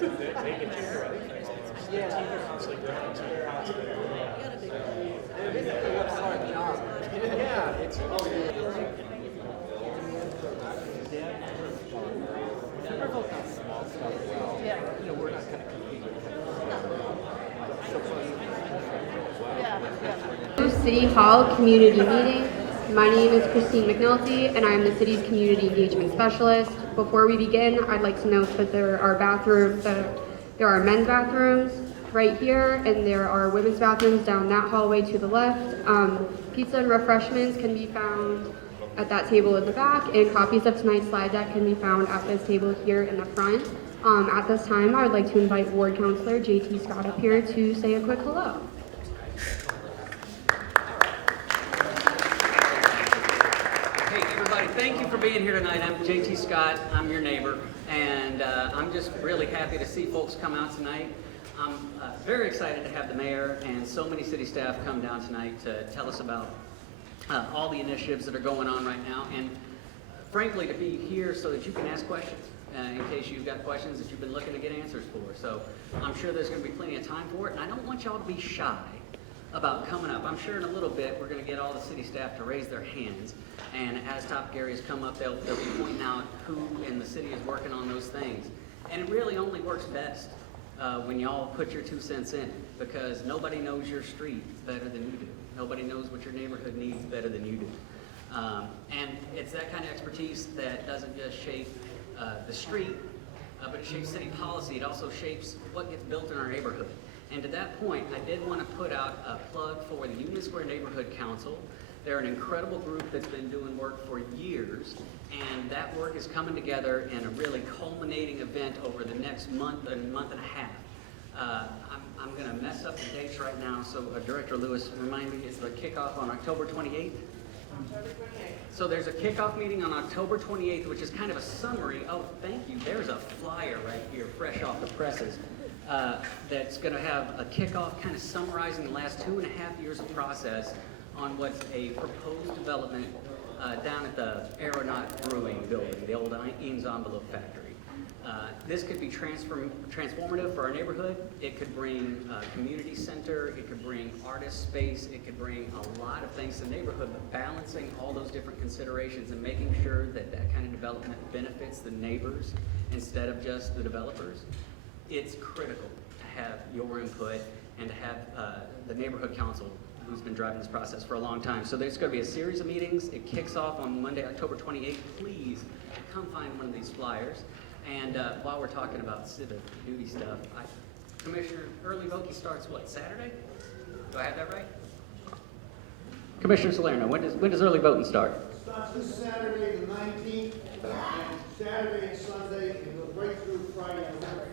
Yeah, it's Somerville's not small stuff well. Yeah. You know, we're not kind of competing. City Hall Community Meeting. My name is Christine McNulty, and I am the city's Community Engagement Specialist. Before we begin, I'd like to note that there are men's bathrooms right here, and there are women's bathrooms down that hallway to the left. Pizza and refreshments can be found at that table in the back, and copies of tonight's slide deck can be found at this table here in the front. At this time, I would like to invite Ward Councilor J.T. Scott up here to say a quick hello. Thank you for being here tonight. I'm J.T. Scott. I'm your neighbor, and I'm just really happy to see folks come out tonight. I'm very excited to have the mayor and so many city staff come down tonight to tell us about all the initiatives that are going on right now, and frankly to be here so that you can ask questions in case you've got questions that you've been looking to get answers for. So I'm sure there's going to be plenty of time for it, and I don't want y'all to be shy about coming up. I'm sure in a little bit we're going to get all the city staff to raise their hands, and as topic areas come up, they'll be pointing out who in the city is working on those things. And it really only works best when y'all put your 2 cents in, because nobody knows your street better than you do. Nobody knows what your neighborhood needs better than you do. And it's that kind of expertise that doesn't just shape the street, but it shapes city policy. It also shapes what gets built in our neighborhood. And to that point, I did want to put out a plug for the Union Square Neighborhood Council. They're an incredible group that's been doing work for years, and that work is coming together in a really culminating event over the next month and a half. I'm going to mess up the dates right now, so Director Lewis, remind me, is the kickoff on October 28th? October 28th. So there's a kickoff meeting on October 28th, which is kind of a summary. Oh, thank you. There's a flyer right here, fresh off the presses. That's going to have a kickoff kind of summarizing the last 2.5 years of process on what's a proposed development down at the Aeronaut Brewing building, the old Eames envelope factory. This could be transformative for our neighborhood. It could bring a community center, it could bring artist space, it could bring a lot of things to the neighborhood, but balancing all those different considerations and making sure that that kind of development benefits the neighbors instead of just the developers. It's critical to have your input and to have the neighborhood council who's been driving this process for a long time. So there's going to be a series of meetings. It kicks off on Monday, October 28th. Please come find one of these flyers. And while we're talking about civic duty stuff, Commissioner, early voting starts what, Saturday? Do I have that right? Commissioner Salerno, when does early voting start? It starts this Saturday, the 19th, and Saturday and Sunday, and goes right through Friday and Saturday.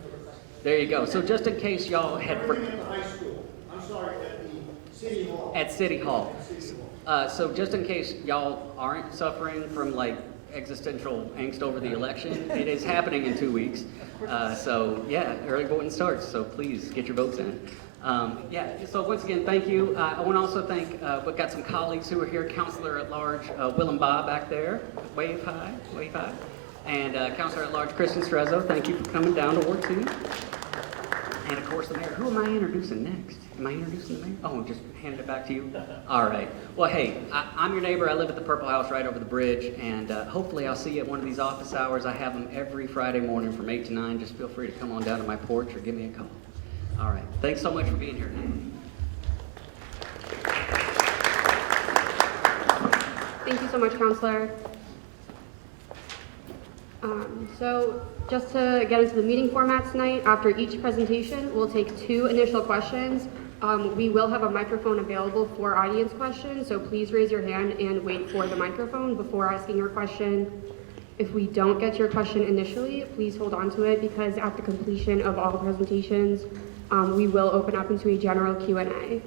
There you go. So just in case y'all had... Everything at the high school. I'm sorry, at the City Hall. At City Hall. So just in case y'all aren't suffering from like existential angst over the election, it is happening in 2 weeks. So yeah, early voting starts, so please get your votes in. Yeah, so once again, thank you. I want to also thank, we've got some colleagues who are here, Counselor at Large Willem Baugh back there, wave high, and Counselor at Large Kristen Strezzo, thank you for coming down to Ward 2. And of course the mayor. Who am I introducing next? Am I introducing the mayor? Oh, just handed it back to you? All right. Well, hey, I'm your neighbor. I live at the Purple House right over the bridge, and hopefully I'll see you at one of these office hours. I have them every Friday morning from 8 to 9. Just feel free to come on down to my porch or give me a call. All right. Thanks so much for being here tonight. Thank you so much, Counselor. So just to get into the meeting format tonight, after each presentation, we'll take 2 initial questions. We will have a microphone available for audience questions, so please raise your hand and wait for the microphone before asking your question. If we don't get your question initially, please hold on to it, because at the completion of all presentations, we will open up into a general Q&A.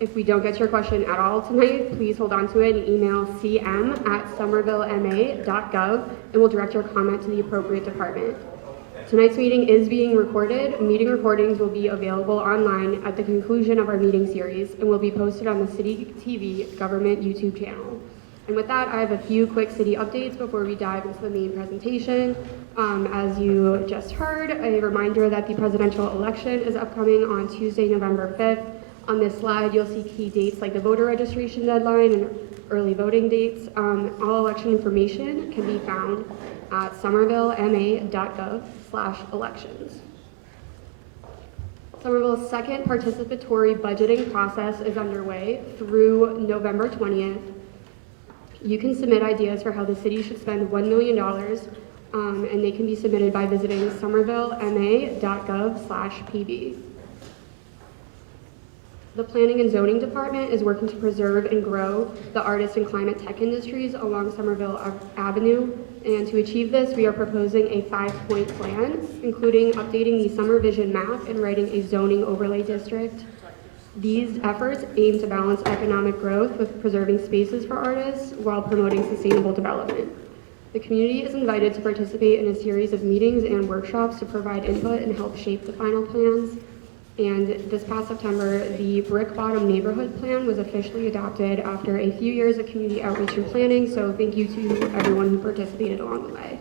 If we don't get your question at all tonight, please hold on to it and email cm@somervillema.gov, and we'll direct your comment to the appropriate department. Tonight's meeting is being recorded. Meeting recordings will be available online at the conclusion of our meeting series and will be posted on the City TV government YouTube channel. And with that, I have a few quick city updates before we dive into the main presentation. As you just heard, a reminder that the presidential election is upcoming on Tuesday, November 5th. On this slide, you'll see key dates like the voter registration deadline and early voting dates. All election information can be found at somervillema.gov/elections. Somerville's second participatory budgeting process is underway through November 20th. You can submit ideas for how the city should spend $1 million, and they can be submitted by visiting somervillema.gov/pb. The Planning and Zoning Department is working to preserve and grow the artist and climate tech industries along Somerville Avenue, and to achieve this, we are proposing a 5-point plan, including updating the Summer Vision map and writing a zoning overlay district. These efforts aim to balance economic growth with preserving spaces for artists while promoting sustainable development. The community is invited to participate in a series of meetings and workshops to provide input and help shape the final plans. And this past September, the Brick Bottom Neighborhood Plan was officially adopted after a few years of community outreach and planning, so thank you to everyone who participated along the way.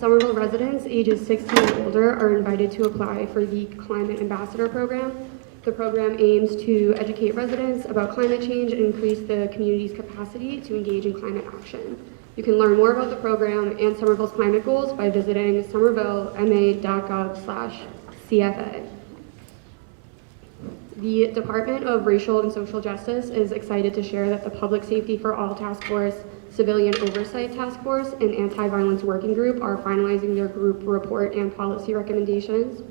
Somerville residents ages 16 and older are invited to apply for the Climate Ambassador Program. The program aims to educate residents about climate change and increase the community's capacity to engage in climate action. You can learn more about the program and Somerville's climate goals by visiting somervillema.gov/CFA. The Department of Racial and Social Justice is excited to share that the Public Safety for All Task Force, Civilian Oversight Task Force, and Anti-Violence Working Group are finalizing their group report and policy recommendations.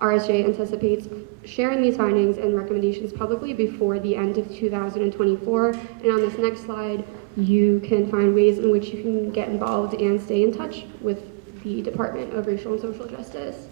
RSJ anticipates sharing these findings and recommendations publicly before the end of 2024. And on this next slide, you can find ways in which you can get involved and stay in touch with the Department of Racial and Social Justice.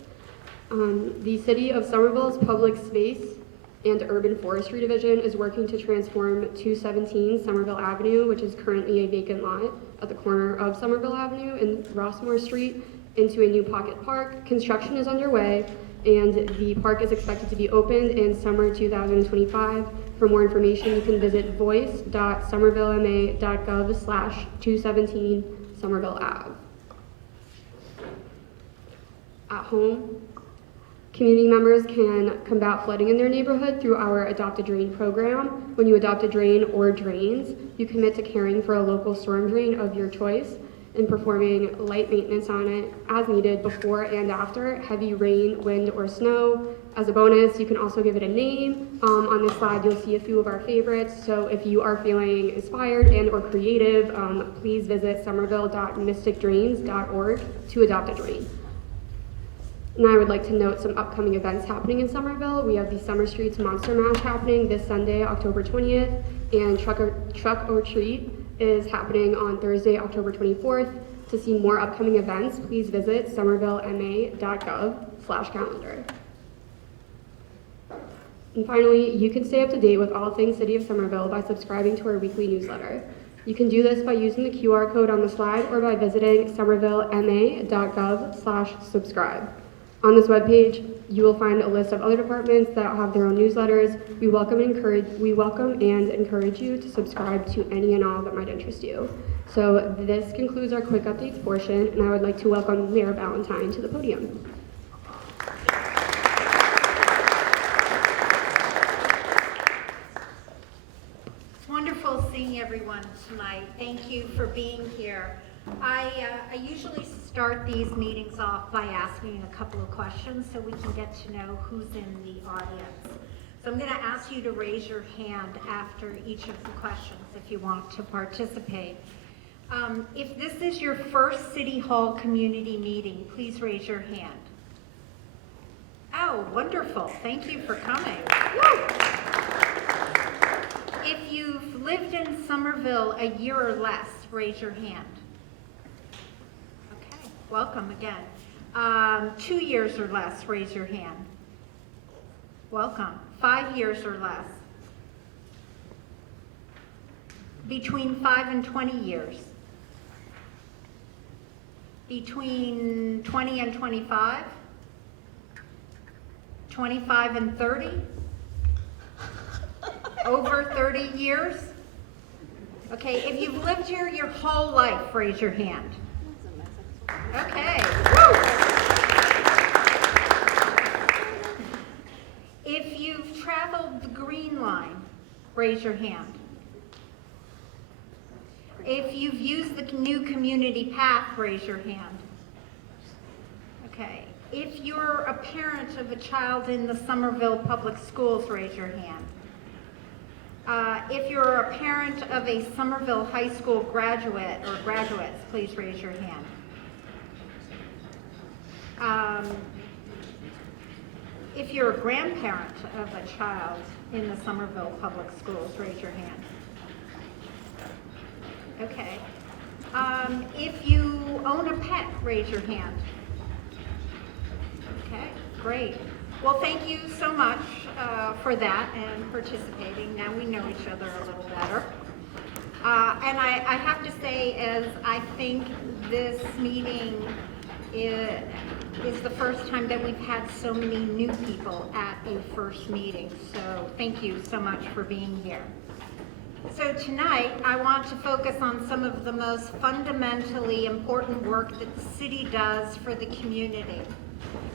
The City of Somerville's Public Space and Urban Forestry Division is working to transform 217 Somerville Avenue, which is currently a vacant lot at the corner of Somerville Avenue and Rossmore Street, into a new pocket park. Construction is underway, and the park is expected to be opened in summer 2025. For more information, you can visit voice.somervillema.gov/217 Somerville Ave. At home, community members can combat flooding in their neighborhood through our Adopt a Drain program. When you adopt a drain or drains, you commit to caring for a local storm drain of your choice and performing light maintenance on it as needed before and after heavy rain, wind, or snow. As a bonus, you can also give it a name. On this slide, you'll see a few of our favorites. So if you are feeling inspired and or creative, please visit somerville.mysticdrains.org to adopt a drain. And I would like to note some upcoming events happening in Somerville. We have the Summer Streets Monster Mash happening this Sunday, October 20th, and Truck or Treat is happening on Thursday, October 24th. To see more upcoming events, please visit somervillema.gov/calendar. And finally, you can stay up to date with all things City of Somerville by subscribing to our weekly newsletter. You can do this by using the QR code on the slide or by visiting somervillema.gov/subscribe. On this webpage, you will find a list of other departments that have their own newsletters. We welcome and encourage you to subscribe to any and all that might interest you. So this concludes our quick updates portion, and I would like to welcome Mayor Ballantyne to the podium. It's wonderful seeing everyone tonight. Thank you for being here. I usually start these meetings off by asking a couple of questions so we can get to know who's in the audience. So I'm going to ask you to raise your hand after each of the questions if you want to participate. If this is your first City Hall community meeting, please raise your hand. Oh, wonderful. Thank you for coming. Woo! If you've lived in Somerville a year or less, raise your hand. Okay, welcome again. 2 years or less, raise your hand. Welcome. 5 years or less. Between 5 and 20 years. Between 20 and 25. 25 and 30. Over 30 years. Okay, if you've lived here your whole life, raise your hand. Okay. Woo! If you've traveled the Green Line, raise your hand. If you've used the new community path, raise your hand. Okay. If you're a parent of a child in the Somerville Public Schools, raise your hand. If you're a parent of a Somerville High School graduate or graduates, please raise your hand. If you're a grandparent of a child in the Somerville Public Schools, raise your hand. Okay. If you own a pet, raise your hand. Okay, great. Well, thank you so much for that and participating. Now we know each other a little better. And I have to say, as I think this meeting is the first time that we've had so many new people at a first meeting. So thank you so much for being here. So tonight, I want to focus on some of the most fundamentally important work that the city does for the community.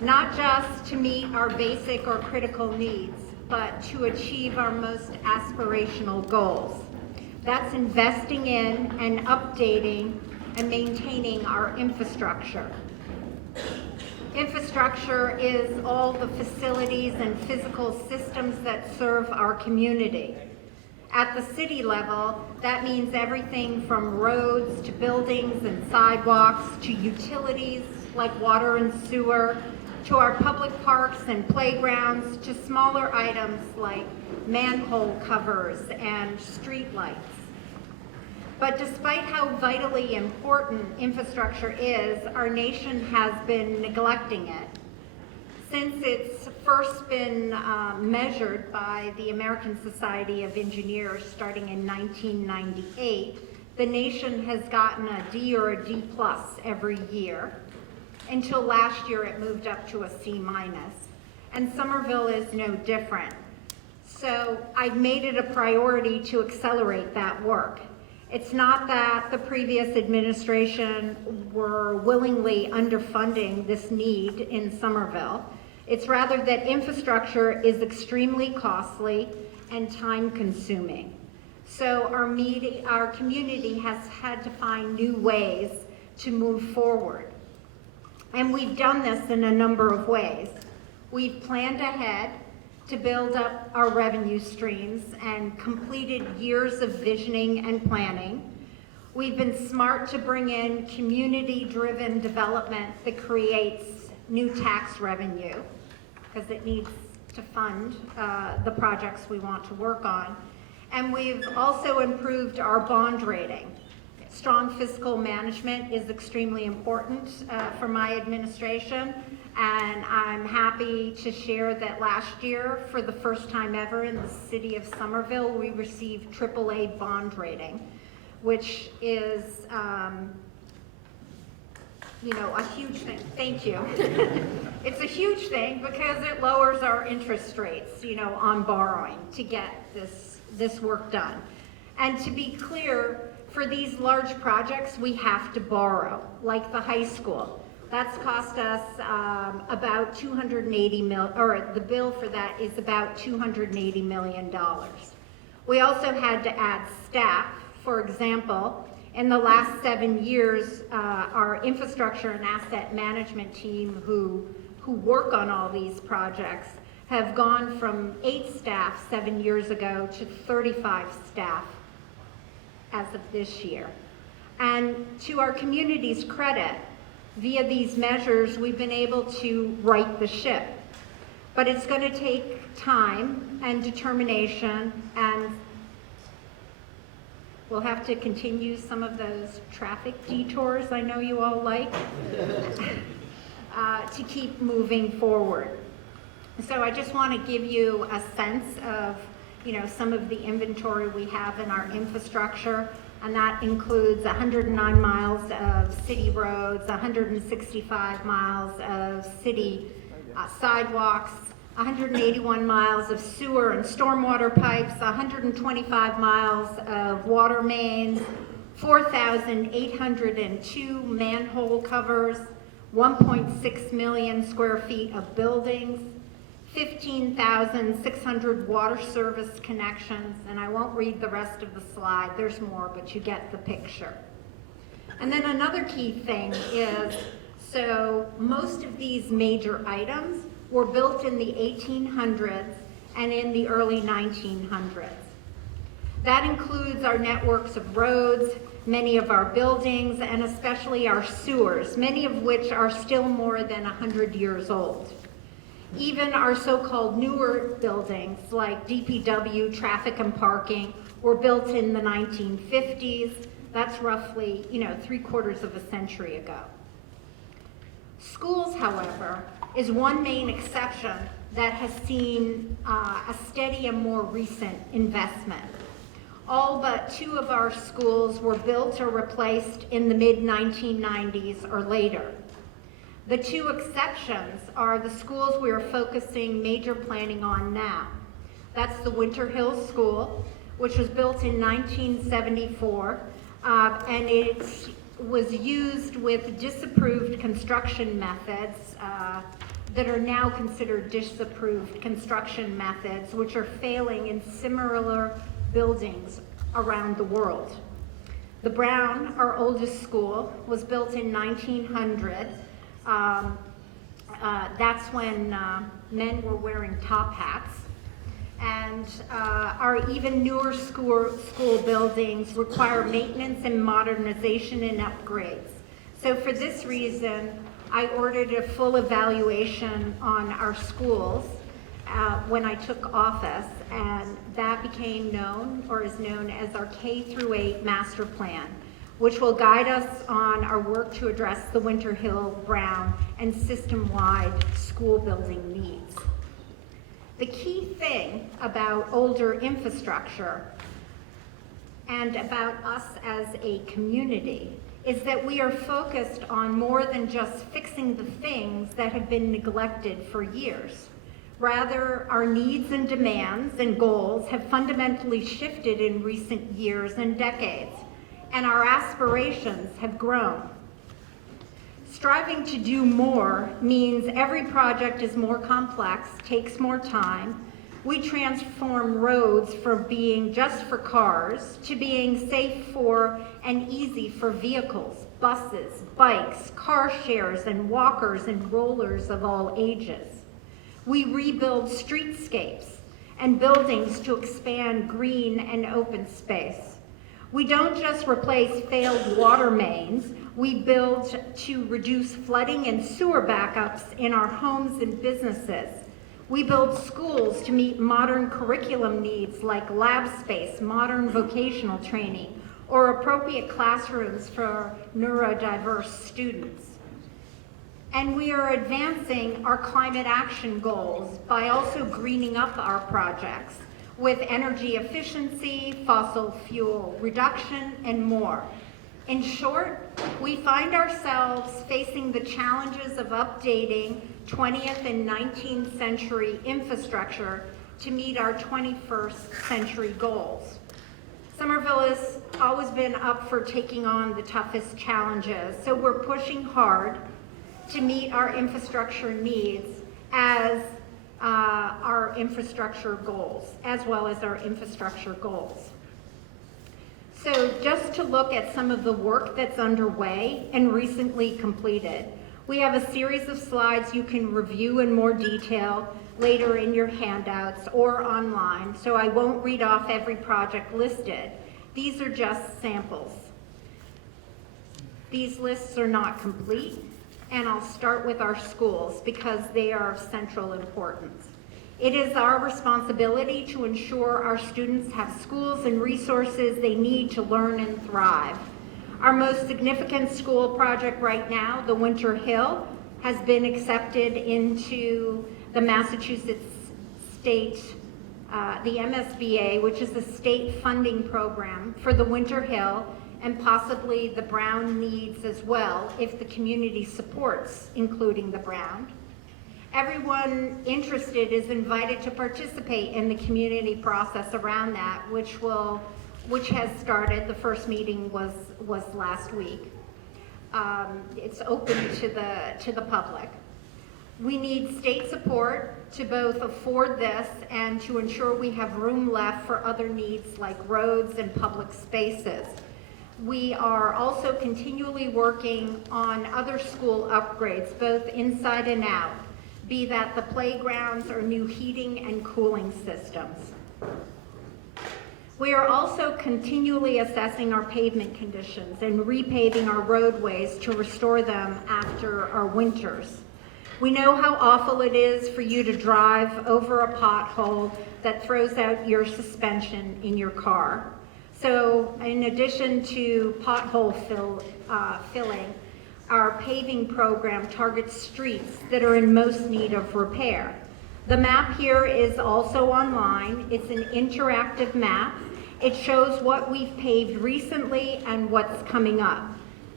Not just to meet our basic or critical needs, but to achieve our most aspirational goals. That's investing in and updating and maintaining our infrastructure. Infrastructure is all the facilities and physical systems that serve our community. At the city level, that means everything from roads to buildings and sidewalks to utilities like water and sewer, to our public parks and playgrounds, to smaller items like manhole covers and street lights. But despite how vitally important infrastructure is, our nation has been neglecting it. Since it's first been measured by the American Society of Engineers starting in 1998, the nation has gotten a D or a D plus every year. Until last year, it moved up to a C minus. And Somerville is no different. So I've made it a priority to accelerate that work. It's not that the previous administration were willingly underfunding this need in Somerville. It's rather that infrastructure is extremely costly and time-consuming. So our community has had to find new ways to move forward. And we've done this in a number of ways. We've planned ahead to build up our revenue streams and completed years of visioning and planning. We've been smart to bring in community-driven development that creates new tax revenue, because it needs to fund the projects we want to work on. And we've also improved our bond rating. Strong fiscal management is extremely important for my administration, and I'm happy to share that last year, for the first time ever in the city of Somerville, we received AAA bond rating, which is a huge thing. Thank you. It's a huge thing because it lowers our interest rates, on borrowing to get this work done. And to be clear, for these large projects, we have to borrow, like the high school. That's cost us about $280 million, or the bill for that is about $280 million. We also had to add staff. For example, in the last 7 years, our infrastructure and asset management team who work on all these projects have gone from 8 staff 7 years ago to 35 staff as of this year. And to our community's credit, via these measures, we've been able to right the ship. But it's going to take time and determination, and we'll have to continue some of those traffic detours I know you all like to keep moving forward. So I just want to give you a sense of some of the inventory we have in our infrastructure, and that includes 109 miles of city roads, 165 miles of city sidewalks, 181 miles of sewer and stormwater pipes, 125 miles of water mains, 4,802 manhole covers, 1.6 million square feet of buildings, 15,600 water service connections, and I won't read the rest of the slide, there's more, but you get the picture. And then another key thing is, so most of these major items were built in the 1800s and in the early 1900s. That includes our networks of roads, many of our buildings, and especially our sewers, many of which are still more than 100 years old. Even our so-called newer buildings like DPW, traffic and parking, were built in the 1950s. That's roughly, 3/4 of a century ago. Schools, however, is one main exception that has seen a steady and more recent investment. All but 2 of our schools were built or replaced in the mid-1990s or later. The 2 exceptions are the schools we are focusing major planning on now. That's the Winter Hill School, which was built in 1974, and it was used with disapproved construction methods that are now considered disapproved construction methods, which are failing in similar buildings around the world. The Brown, our oldest school, was built in 1900. That's when men were wearing top hats. And our even newer school buildings require maintenance and modernization and upgrades. So for this reason, I ordered a full evaluation on our schools when I took office, and that became known, or is known as our K-8 master plan, which will guide us on our work to address the Winter Hill, Brown, and system-wide school building needs. The key thing about older infrastructure and about us as a community is that we are focused on more than just fixing the things that have been neglected for years. Rather, our needs and demands and goals have fundamentally shifted in recent years and decades, and our aspirations have grown. Striving to do more means every project is more complex, takes more time. We transform roads from being just for cars to being safe for and easy for vehicles, buses, bikes, car shares, and walkers and rollers of all ages. We rebuild streetscapes and buildings to expand green and open space. We don't just replace failed water mains, we build to reduce flooding and sewer backups in our homes and businesses. We build schools to meet modern curriculum needs like lab space, modern vocational training, or appropriate classrooms for neurodiverse students. And we are advancing our climate action goals by also greening up our projects with energy efficiency, fossil fuel reduction, and more. In short, we find ourselves facing the challenges of updating 20th and 19th century infrastructure to meet our 21st century goals. Somerville has always been up for taking on the toughest challenges, so we're pushing hard to meet our infrastructure needs as our infrastructure goals, as well as our infrastructure goals. So just to look at some of the work that's underway and recently completed, we have a series of slides you can review in more detail later in your handouts or online, so I won't read off every project listed. These are just samples. These lists are not complete, and I'll start with our schools because they are of central importance. It is our responsibility to ensure our students have schools and resources they need to learn and thrive. Our most significant school project right now, the Winter Hill, has been accepted into the Massachusetts State, the MSBA, which is the state funding program for the Winter Hill, and possibly the Brown needs as well if the community supports including the Brown. Everyone interested is invited to participate in the community process around that, which has started. The first meeting was last week. It's open to the public. We need state support to both afford this and to ensure we have room left for other needs like roads and public spaces. We are also continually working on other school upgrades, both inside and out, be that the playgrounds or new heating and cooling systems. We are also continually assessing our pavement conditions and repaving our roadways to restore them after our winters. We know how awful it is for you to drive over a pothole that throws out your suspension in your car. So in addition to pothole filling, our paving program targets streets that are in most need of repair. The map here is also online. It's an interactive map. It shows what we've paved recently and what's coming up.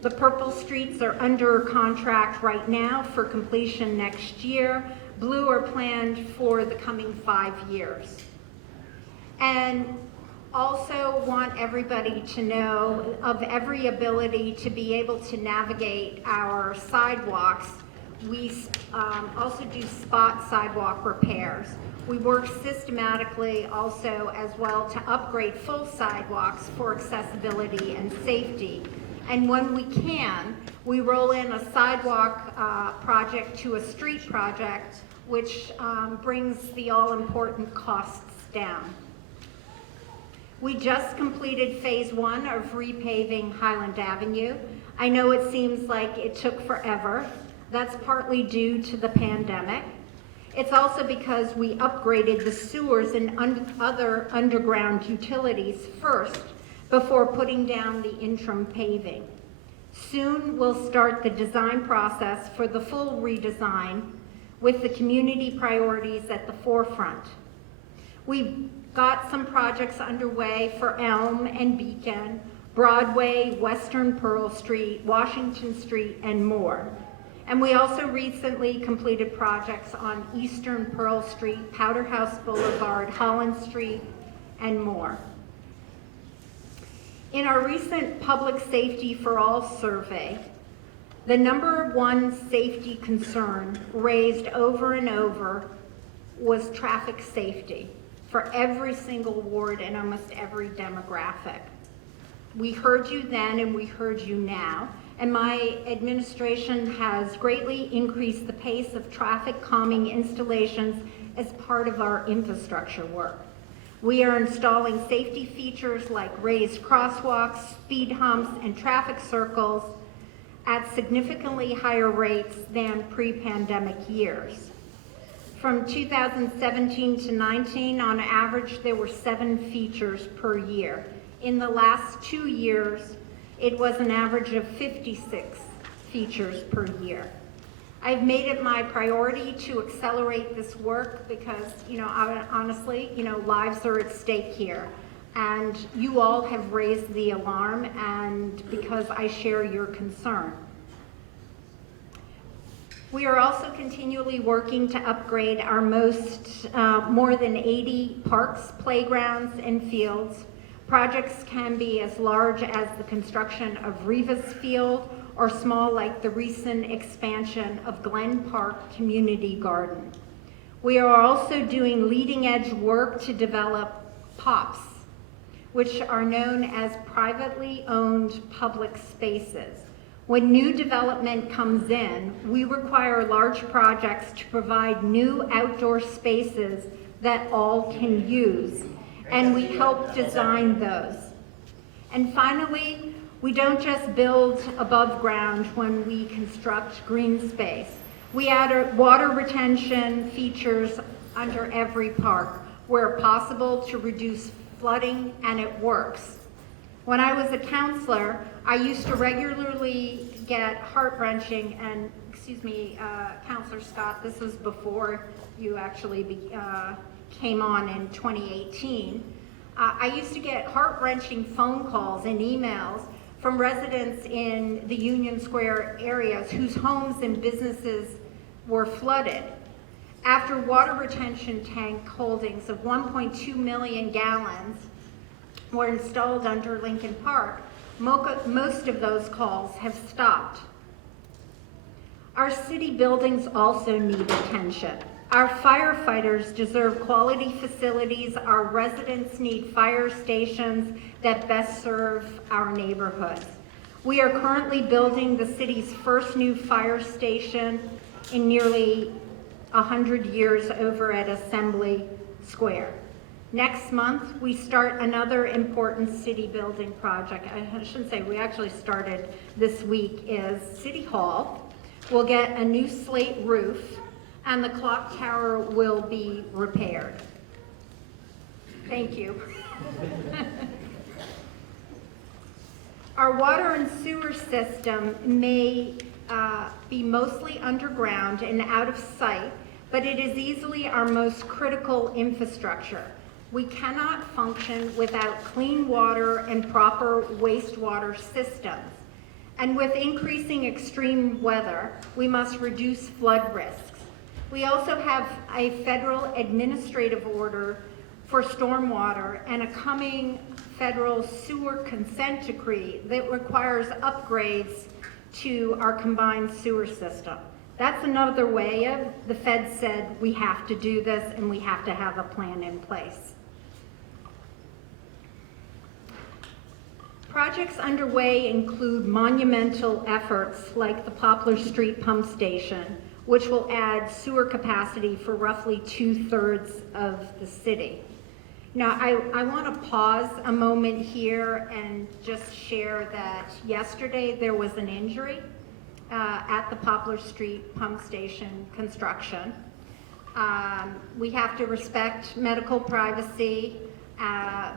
The purple streets are under contract right now for completion next year. Blue are planned for the coming 5 years. And also want everybody to know of every ability to be able to navigate our sidewalks. We also do spot sidewalk repairs. We work systematically also as well to upgrade full sidewalks for accessibility and safety. And when we can, we roll in a sidewalk project to a street project, which brings the all-important costs down. We just completed phase 1 of repaving Highland Avenue. I know it seems like it took forever. That's partly due to the pandemic. It's also because we upgraded the sewers and other underground utilities first before putting down the interim paving. Soon we'll start the design process for the full redesign with the community priorities at the forefront. We've got some projects underway for Elm and Beacon, Broadway, Western Pearl Street, Washington Street, and more. And we also recently completed projects on Eastern Pearl Street, Powder House Boulevard, Holland Street, and more. In our recent Public Safety for All survey, the #1 safety concern raised over and over was traffic safety for every single ward and almost every demographic. We heard you then and we heard you now, and my administration has greatly increased the pace of traffic calming installations as part of our infrastructure work. We are installing safety features like raised crosswalks, speed humps, and traffic circles at significantly higher rates than pre-pandemic years. From 2017 to 19, on average, there were 7 features per year. In the last 2 years, it was an average of 56 features per year. I've made it my priority to accelerate this work because, honestly, lives are at stake here. And you all have raised the alarm, and because I share your concern. We are also continually working to upgrade our more than 80 parks, playgrounds, and fields. Projects can be as large as the construction of Rivas Field or small like the recent expansion of Glen Park Community Garden. We are also doing leading edge work to develop POPs, which are known as privately owned public spaces. When new development comes in, we require large projects to provide new outdoor spaces that all can use, and we help design those. And finally, we don't just build above ground when we construct green space. We add water retention features under every park where possible to reduce flooding, and it works. When I was a counselor, I used to regularly get heart-wrenching, and Counselor Scott, this was before you actually came on in 2018. I used to get heart-wrenching phone calls and emails from residents in the Union Square areas whose homes and businesses were flooded. after water retention tank holdings of 1.2 million gallons were installed under Lincoln Park, most of those calls have stopped. Our city buildings also need attention. Our firefighters deserve quality facilities. Our residents need fire stations that best serve our neighborhoods. We are currently building the city's first new fire station in nearly 100 years over at Assembly Square. Next month, we start another important city building project. I shouldn't say, we actually started this week, is City Hall. We'll get a new slate roof, and the clock tower will be repaired. Thank you. Our water and sewer system may be mostly underground and out of sight, but it is easily our most critical infrastructure. We cannot function without clean water and proper wastewater systems. And with increasing extreme weather, we must reduce flood risks. We also have a federal administrative order for stormwater and a coming federal sewer consent decree that requires upgrades to our combined sewer system. That's another way of, the Fed said we have to do this and we have to have a plan in place. Projects underway include monumental efforts like the Poplar Street Pump Station, which will add sewer capacity for roughly 2/3 of the city. Now, I want to pause a moment here and just share that yesterday there was an injury at the Poplar Street Pump Station construction. We have to respect medical privacy,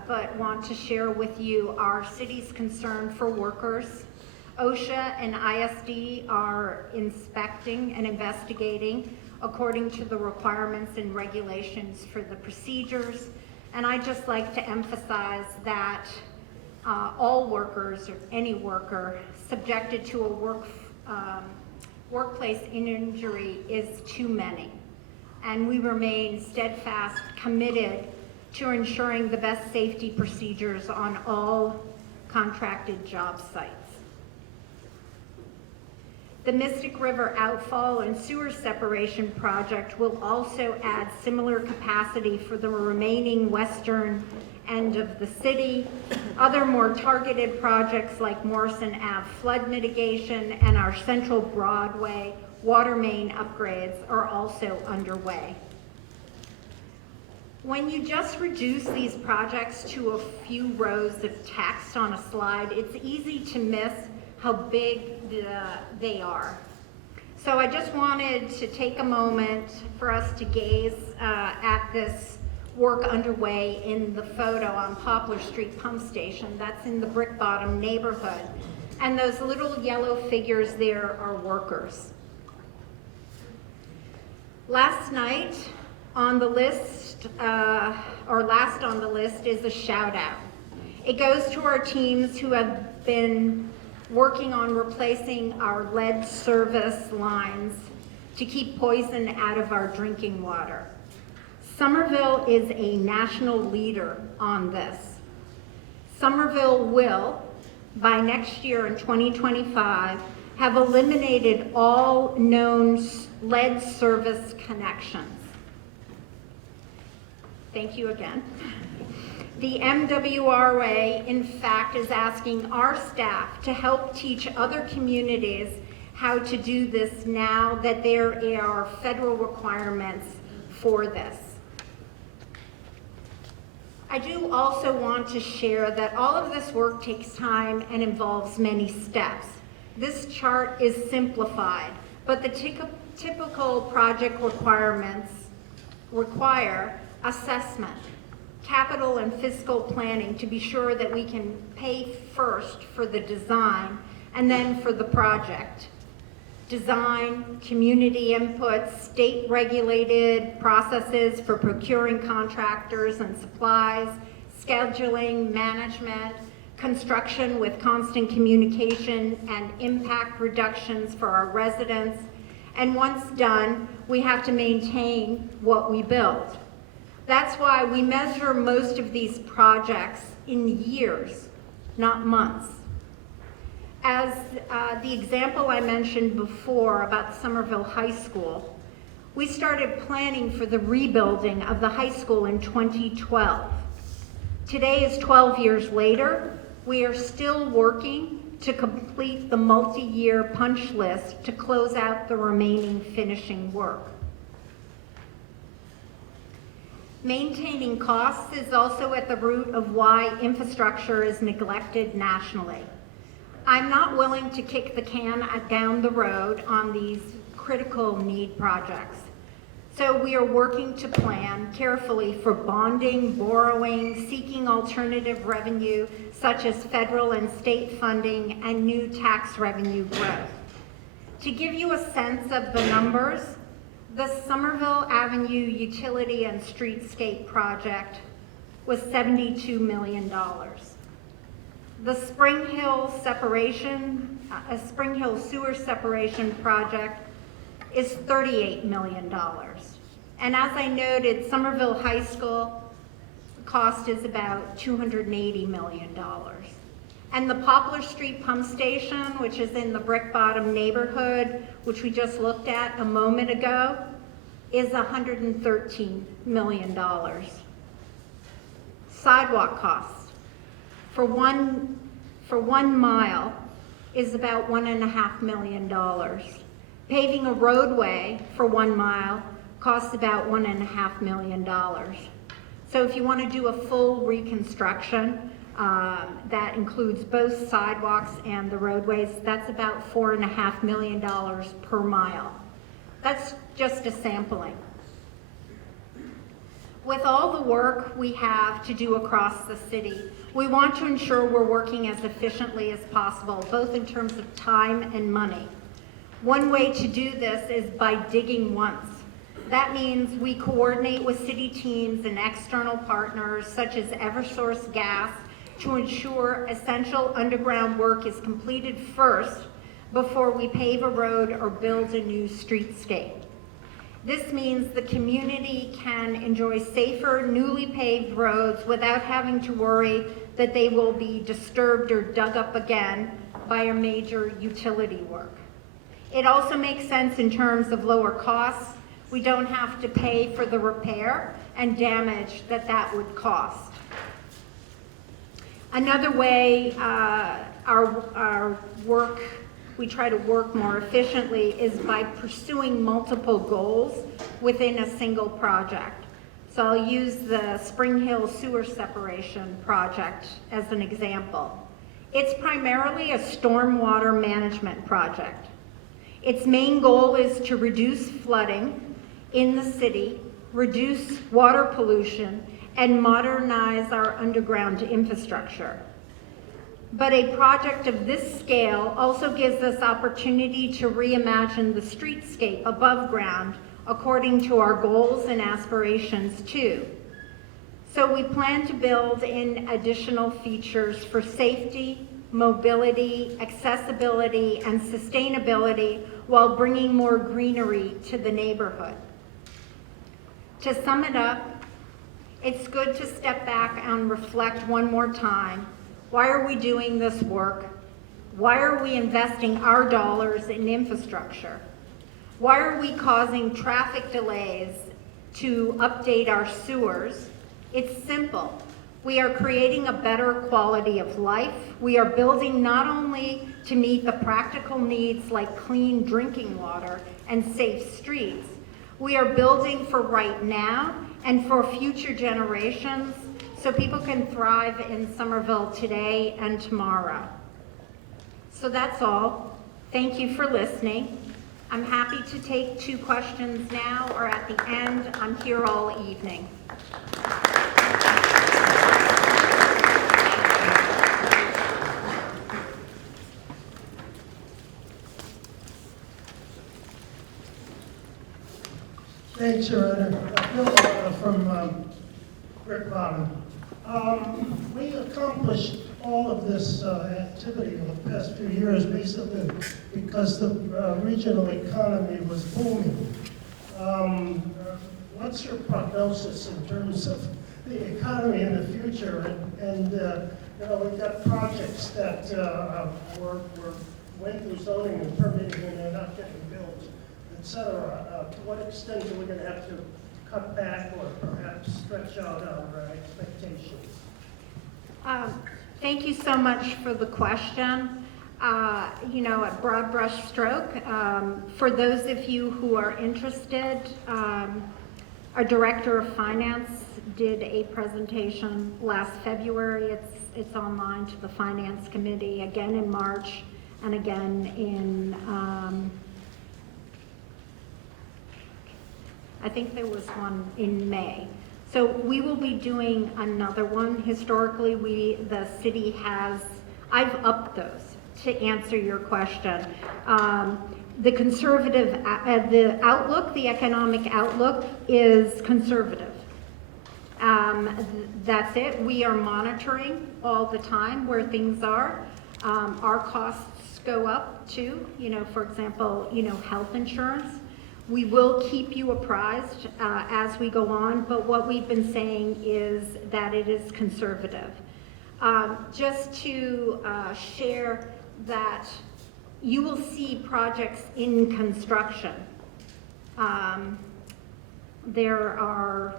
but want to share with you our city's concern for workers. OSHA and ISD are inspecting and investigating according to the requirements and regulations for the procedures. And I'd just like to emphasize that all workers, or any worker, subjected to a workplace injury is too many. And we remain steadfast, committed to ensuring the best safety procedures on all contracted job sites. The Mystic River Outfall and Sewer Separation Project will also add similar capacity for the remaining western end of the city. Other more targeted projects like Morrison Ave flood mitigation and our Central Broadway water main upgrades are also underway. When you just reduce these projects to a few rows of text on a slide, it's easy to miss how big they are. So I just wanted to take a moment for us to gaze at this work underway in the photo on Poplar Street Pump Station. That's in the Brick Bottom neighborhood. And those little yellow figures there are workers. Last night on the list, or last on the list, is a shout out. It goes to our teams who have been working on replacing our lead service lines to keep poison out of our drinking water. Somerville is a national leader on this. Somerville will, by next year in 2025, have eliminated all known lead service connections. Thank you again. The MWRA, in fact, is asking our staff to help teach other communities how to do this now that there are federal requirements for this. I do also want to share that all of this work takes time and involves many steps. This chart is simplified, but the typical project requirements require assessment, capital and fiscal planning to be sure that we can pay first for the design and then for the project. Design, community input, state regulated processes for procuring contractors and supplies, scheduling, management, construction with constant communication and impact reductions for our residents, And once done, we have to maintain what we build. That's why we measure most of these projects in years, not months. As the example I mentioned before about Somerville High School, we started planning for the rebuilding of the high school in 2012. Today is 12 years later. We are still working to complete the multi-year punch list to close out the remaining finishing work. Maintaining costs is also at the root of why infrastructure is neglected nationally. I'm not willing to kick the can down the road on these critical need projects. So we are working to plan carefully for bonding, borrowing, seeking alternative revenue such as federal and state funding and new tax revenue growth. To give you a sense of the numbers, the Somerville Avenue Utility and Streetscape project was $72 million. The Spring Hill sewer separation project is $38 million. And as I noted, Somerville High School cost is about $280 million. And the Poplar Street Pump Station, which is in the Brick Bottom neighborhood, which we just looked at a moment ago, is $113 million. Sidewalk costs for one mile is about $1.5 million. Paving a roadway for 1 mile costs about $1.5 million. So if you want to do a full reconstruction, that includes both sidewalks and the roadways, that's about $4.5 million per mile. That's just a sampling. With all the work we have to do across the city, we want to ensure we're working as efficiently as possible, both in terms of time and money. One way to do this is by digging once. That means we coordinate with city teams and external partners such as Eversource Gas to ensure essential underground work is completed first before we pave a road or build a new streetscape. This means the community can enjoy safer, newly paved roads without having to worry that they will be disturbed or dug up again by a major utility work. It also makes sense in terms of lower costs. We don't have to pay for the repair and damage that would cost. Another way we try to work more efficiently is by pursuing multiple goals within a single project. So I'll use the Spring Hill sewer separation project as an example. It's primarily a stormwater management project. Its main goal is to reduce flooding in the city, reduce water pollution, and modernize our underground infrastructure. But a project of this scale also gives us opportunity to reimagine the streetscape above ground according to our goals and aspirations too. So we plan to build in additional features for safety, mobility, accessibility, and sustainability while bringing more greenery to the neighborhood. To sum it up, it's good to step back and reflect one more time. Why are we doing this work? Why are we investing our dollars in infrastructure? Why are we causing traffic delays to update our sewers? It's simple. We are creating a better quality of life. We are building not only to meet the practical needs like clean drinking water and safe streets, we are building for right now and for future generations so people can thrive in Somerville today and tomorrow. So that's all. Thank you for listening. I'm happy to take 2 questions now or at the end. I'm here all evening. Thanks, Your Honor. Bill from Brick Bottom. We accomplished all of this activity over the past few years, basically because the regional economy was booming. What's your prognosis in terms of the economy in the future? And you know, we've got projects that went through zoning and permitting and they're not getting built, et cetera. To what extent are we going to have to cut back or perhaps stretch out our expectations? Thank you so much for the question. You know, at broad brush stroke, for those of you who are interested, our Director of Finance did a presentation last February. It's online to the Finance Committee, again in March and again in, I think there was one in May. So we will be doing another one. Historically, the city has, I've upped those to answer your question. The conservative, the outlook, the economic outlook is conservative. That's it. We are monitoring all the time where things are. Our costs go up too. You know, for example, you know, health insurance. We will keep you apprised as we go on, but what we've been saying is that it is conservative. Just to share that you will see projects in construction. There are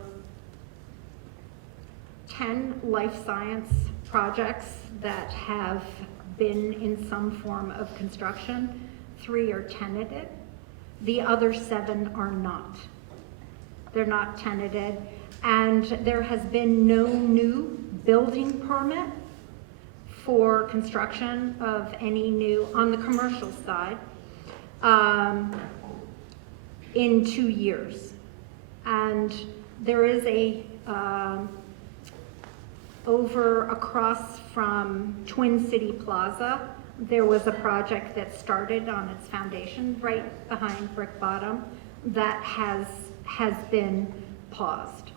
10 life science projects that have been in some form of construction. 3 are tenanted. The other 7 are not. They're not tenanted. And there has been no new building permit for construction of any new, on the commercial side, in 2 years. And there is a, over across from Twin City Plaza, there was a project that started on its foundation right behind Brick Bottom that has been paused.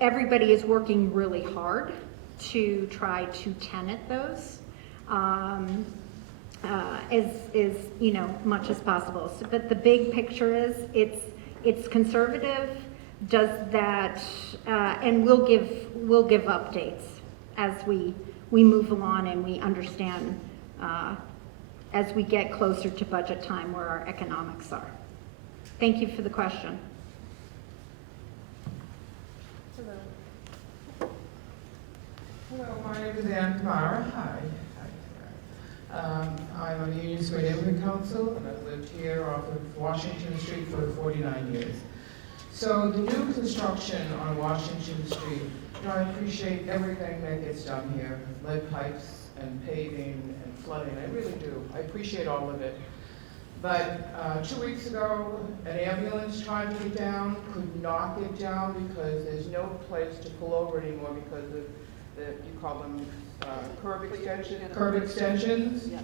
Everybody is working really hard to try to tenant those as you know, much as possible. So, but the big picture is it's conservative. Does that and we'll give updates as we move along and we understand as we get closer to budget time where our economics are. Thank you for the question. Hello, my name is Ann Clara. Hi. I'm on the Union Square Neighborhood Council, and I've lived here off of Washington Street for 49 years. So the new construction on Washington Street, you know, I appreciate everything that gets done here, lead pipes and paving and flooding, I really do. I appreciate all of it. But 2 weeks ago, an ambulance tried to get down, could not get down because there's no place to pull over anymore because of the, you call them curb extensions. Yeah.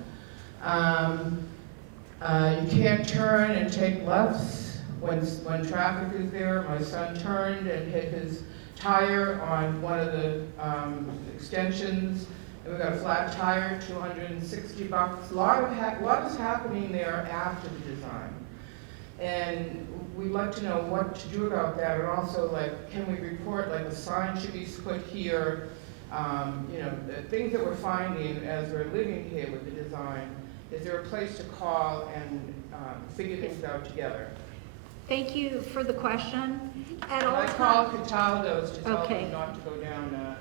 You can't turn and take lefts when traffic is there. My son turned and hit his tire on one of the extensions, and we got a flat tire, $260. A lot is happening there after the design, and we'd like to know what to do about that, and also, like, can we report, like, a sign should be put here, you know, the things that we're finding as we're living here with the design. Is there a place to call and figure things out together? Thank you for the question. At all I called Cataldo's to tell them not to go down.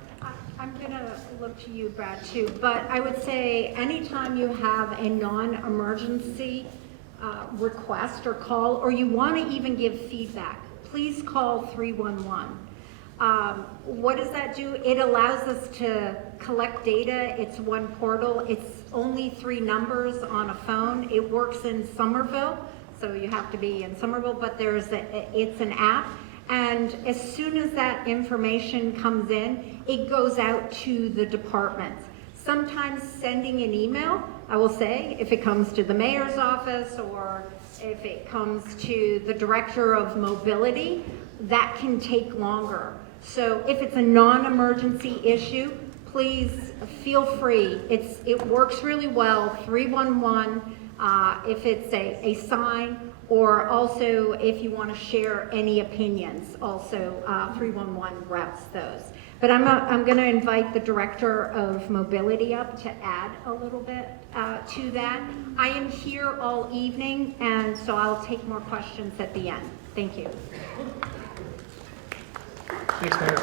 I'm going to look to you, Brad, too. But I would say anytime you have a non-emergency request or call, or you want to even give feedback, please call 311. What does that do? It allows us to collect data. It's one portal. It's only 3 numbers on a phone. It works in Somerville, so you have to be in Somerville, but it's an app. And as soon as that information comes in, it goes out to the departments. Sometimes sending an email, I will say, if it comes to the mayor's office or if it comes to the director of mobility, that can take longer. So if it's a non-emergency issue, please feel free. It works really well, 311, if it's a sign, or also if you want to share any opinions, also 311 routes those. But I'm going to invite the Director of Mobility up to add a little bit to that. I am here all evening, and so I'll take more questions at the end. Thank you. Thanks, Mayor.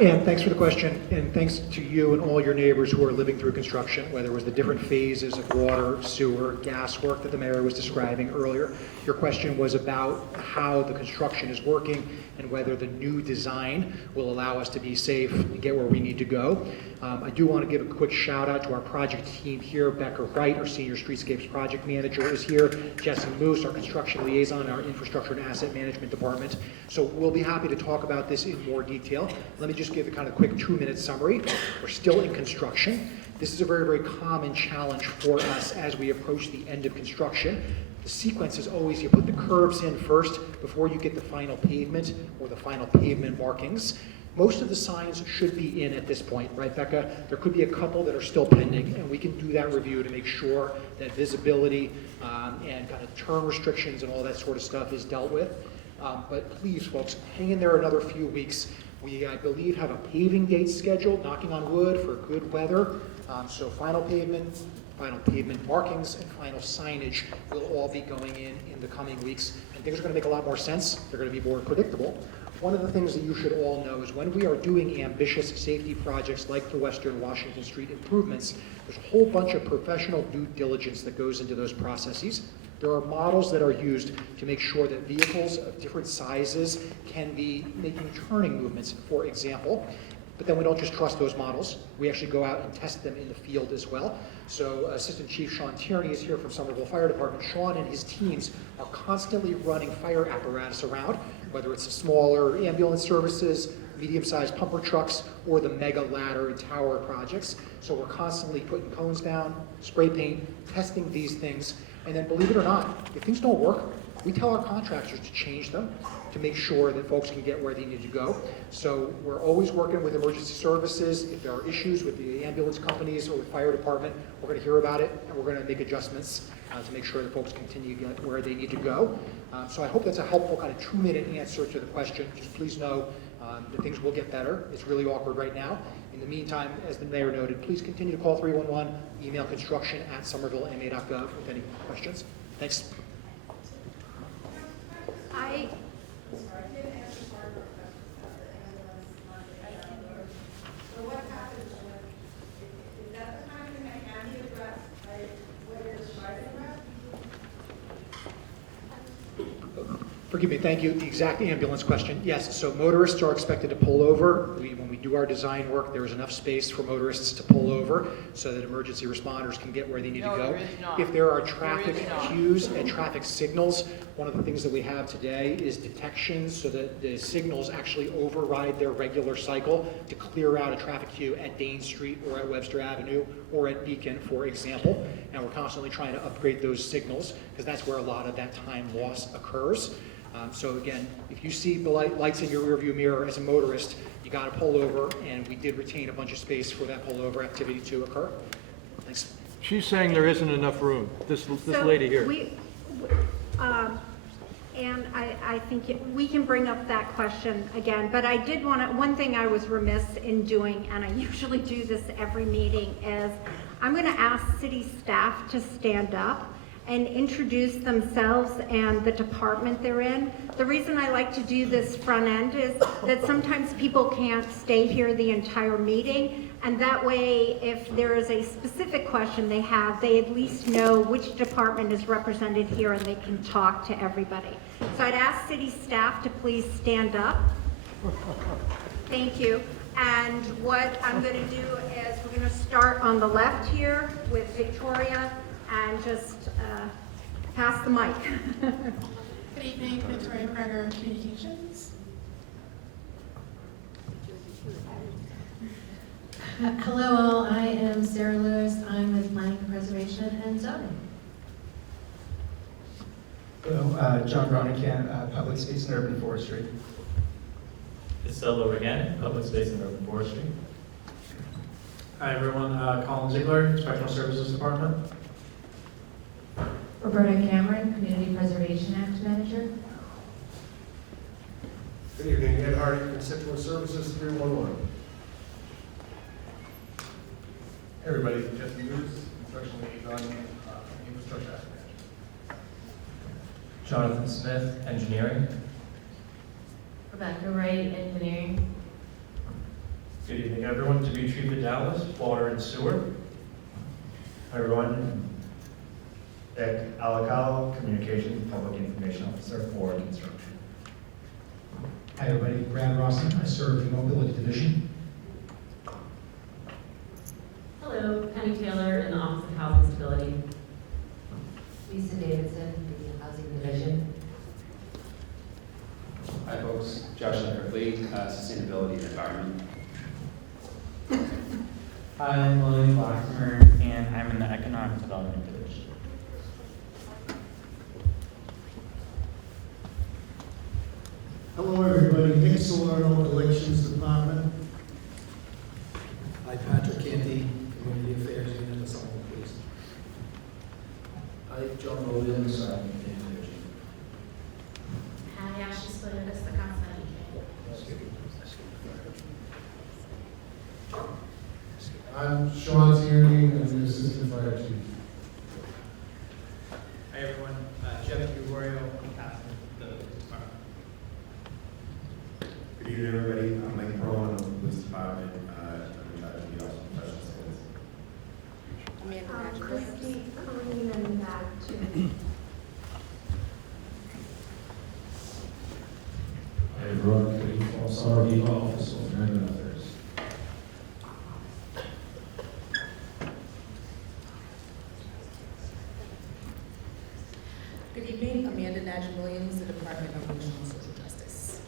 And thanks for the question, and thanks to you and all your neighbors who are living through construction, whether it was the different phases of water, sewer, gas work that the mayor was describing earlier. Your question was about how the construction is working and whether the new design will allow us to be safe and get where we need to go. I do want to give a quick shout out to our project team here. Becca Wright, our Senior Streetscapes Project Manager, is here. Jesse Moose, our Construction Liaison, our Infrastructure and Asset Management Department. So we'll be happy to talk about this in more detail. Let me just give a kind of quick 2-minute summary. We're still in construction. This is a very, very common challenge for us as we approach the end of construction. The sequence is always you put the curbs in first before you get the final pavement or the final pavement markings. Most of the signs should be in at this point, right, Becca? There could be a couple that are still pending, and we can do that review to make sure that visibility and kind of turn restrictions and all that sort of stuff is dealt with. But please, folks, hang in there another few weeks. We, I believe, have a paving date scheduled, knocking on wood, for good weather. So final pavement markings, and final signage will all be going in the coming weeks. And things are going to make a lot more sense. They're going to be more predictable. One of the things that you should all know is when we are doing ambitious safety projects like the Western Washington Street improvements, there's a whole bunch of professional due diligence that goes into those processes. There are models that are used to make sure that vehicles of different sizes can be making turning movements, for example. But then we don't just trust those models. We actually go out and test them in the field as well. So Assistant Chief Sean Tierney is here from Somerville Fire Department. Sean and his teams are constantly running fire apparatus around, whether it's smaller ambulance services, medium-sized pumper trucks, or the mega ladder and tower projects. So we're constantly putting cones down, spray paint, testing these things. And then believe it or not, if things don't work, we tell our contractors to change them to make sure that folks can get where they need to go. So we're always working with emergency services. If there are issues with the ambulance companies or with fire department, we're going to hear about it, and we're going to make adjustments to make sure that folks continue to get where they need to go. So I hope that's a helpful kind of 2-minute answer to the question. Just please know that things will get better. It's really awkward right now. In the meantime, as the mayor noted, please continue to call 311, email construction@somervillema.gov with any questions. Thanks. Forgive me, thank you. The exact ambulance question. Yes, so motorists are expected to pull over. When we do our design work, there is enough space for motorists to pull over so that emergency responders can get where they need to go. If there are traffic cues and traffic signals, one of the things that we have today is detection so that the signals actually override their regular cycle to clear out a traffic cue at Dane Street or at Webster Avenue or at Beacon, for example. And we're constantly trying to upgrade those signals because that's where a lot of that time loss occurs. So again, if you see the lights in your rearview mirror as a motorist, you got to pull over, and we did retain a bunch of space for that pullover activity to occur. Thanks. She's saying there isn't enough room, this lady here. And I think we can bring up that question again, but I did want to, one thing I was remiss in doing, and I usually do this every meeting, is I'm going to ask city staff to stand up and introduce themselves and the department they're in. The reason I like to do this front end is that sometimes people can't stay here the entire meeting, and that way, if there is a specific question they have, they at least know which department is represented here and they can talk to everybody. So I'd ask city staff to please stand up. Thank you. And what I'm going to do is we're going to start on the left here with Victoria and just pass the mic. Good evening, Victoria Prager, Communications. Hello all, I am Sarah Lewis. I'm with Planning and Preservation and Zoning. John Bronican, Public Space and Urban Forestry. Estelle again, Public Space and Urban Forestry. Hi everyone, Colin Ziegler, Inspectional Services Department. Roberta Cameron, Community Preservation Act Manager. Good evening, Ed Hardy, Constituent Services 311. Hey everybody, Jesse Lewis, Construction Liaison, Infrastructure Asset Management. Jonathan Smith, Engineering. Rebecca Wright, Engineering. Good evening everyone, Dimitri Vidalis, Water and Sewer. Hi everyone, Dick Alacalo, Communications Public Information Officer for Construction. Hi everybody, Brad Rossi, I serve the Mobility Division. Hello, Penny Taylor in the Office of Housing Stability. Lisa Davidson, the Housing Division. Hi folks, Josh Leckerley, Sustainability and Environment. Hi, I'm Lily Blackmer, and I'm in the Economic Development Division. Hello, everybody. Nick Salerno, Elections Department. Hi, Patrick Canty, Community Affairs Unit, that's all, please. Hi, John Williams, Energy. Hi, Ashley Splitter, this is the Council. I'm Sean Tierney, I'm the Assistant Fire Chief. Hi everyone, Jeff Uroyo, Captain of the Department. Good evening, everybody. I'm Mike Perlman of the Police Department. I'm in charge of the Office of Professional Skills. Christy, Colleen, and Matt, too. Hi everyone, good evening. Somerville, Office of Urban Affairs. Good evening, Amanda Nadja Williams, the Department of Regional and Social Justice.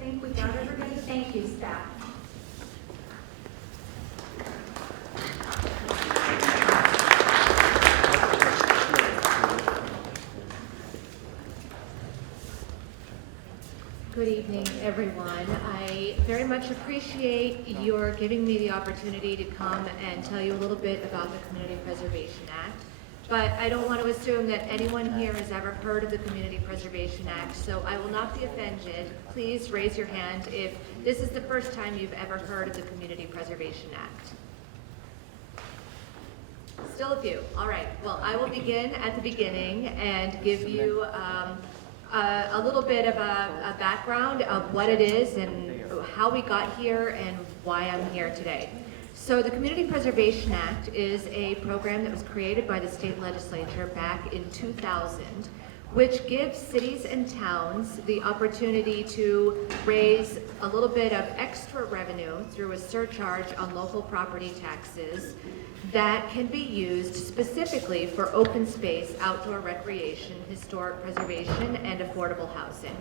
I think we got everybody. Thank you, staff. Good evening, everyone. I very much appreciate your giving me the opportunity to come and tell you a little bit about the Community Preservation Act. But I don't want to assume that anyone here has ever heard of the Community Preservation Act, so I will not be offended. Please raise your hand if this is the first time you've ever heard of the Community Preservation Act. Still a few. All right. Well, I will begin at the beginning and give you a little bit of a background of what it is and how we got here and why I'm here today. So the Community Preservation Act is a program that was created by the state legislature back in 2000, which gives cities and towns the opportunity to raise a little bit of extra revenue through a surcharge on local property taxes that can be used specifically for open space, outdoor recreation, historic preservation, and affordable housing.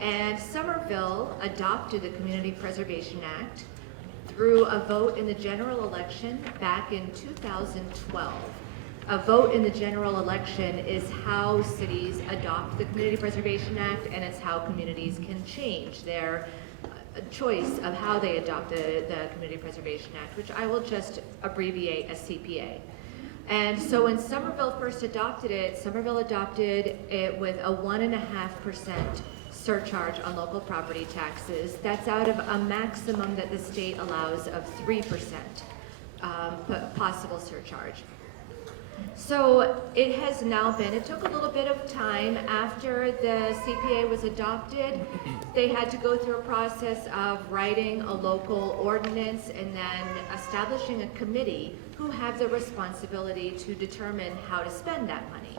And Somerville adopted the Community Preservation Act through a vote in the general election back in 2012. A vote in the general election is how cities adopt the Community Preservation Act, and it's how communities can change their choice of how they adopt the Community Preservation Act, which I will just abbreviate as CPA. And so when Somerville first adopted it, Somerville adopted it with a 1.5% surcharge on local property taxes. That's out of a maximum that the state allows of 3% possible surcharge. So it has now been, it took a little bit of time after the CPA was adopted. They had to go through a process of writing a local ordinance and then establishing a committee who have the responsibility to determine how to spend that money.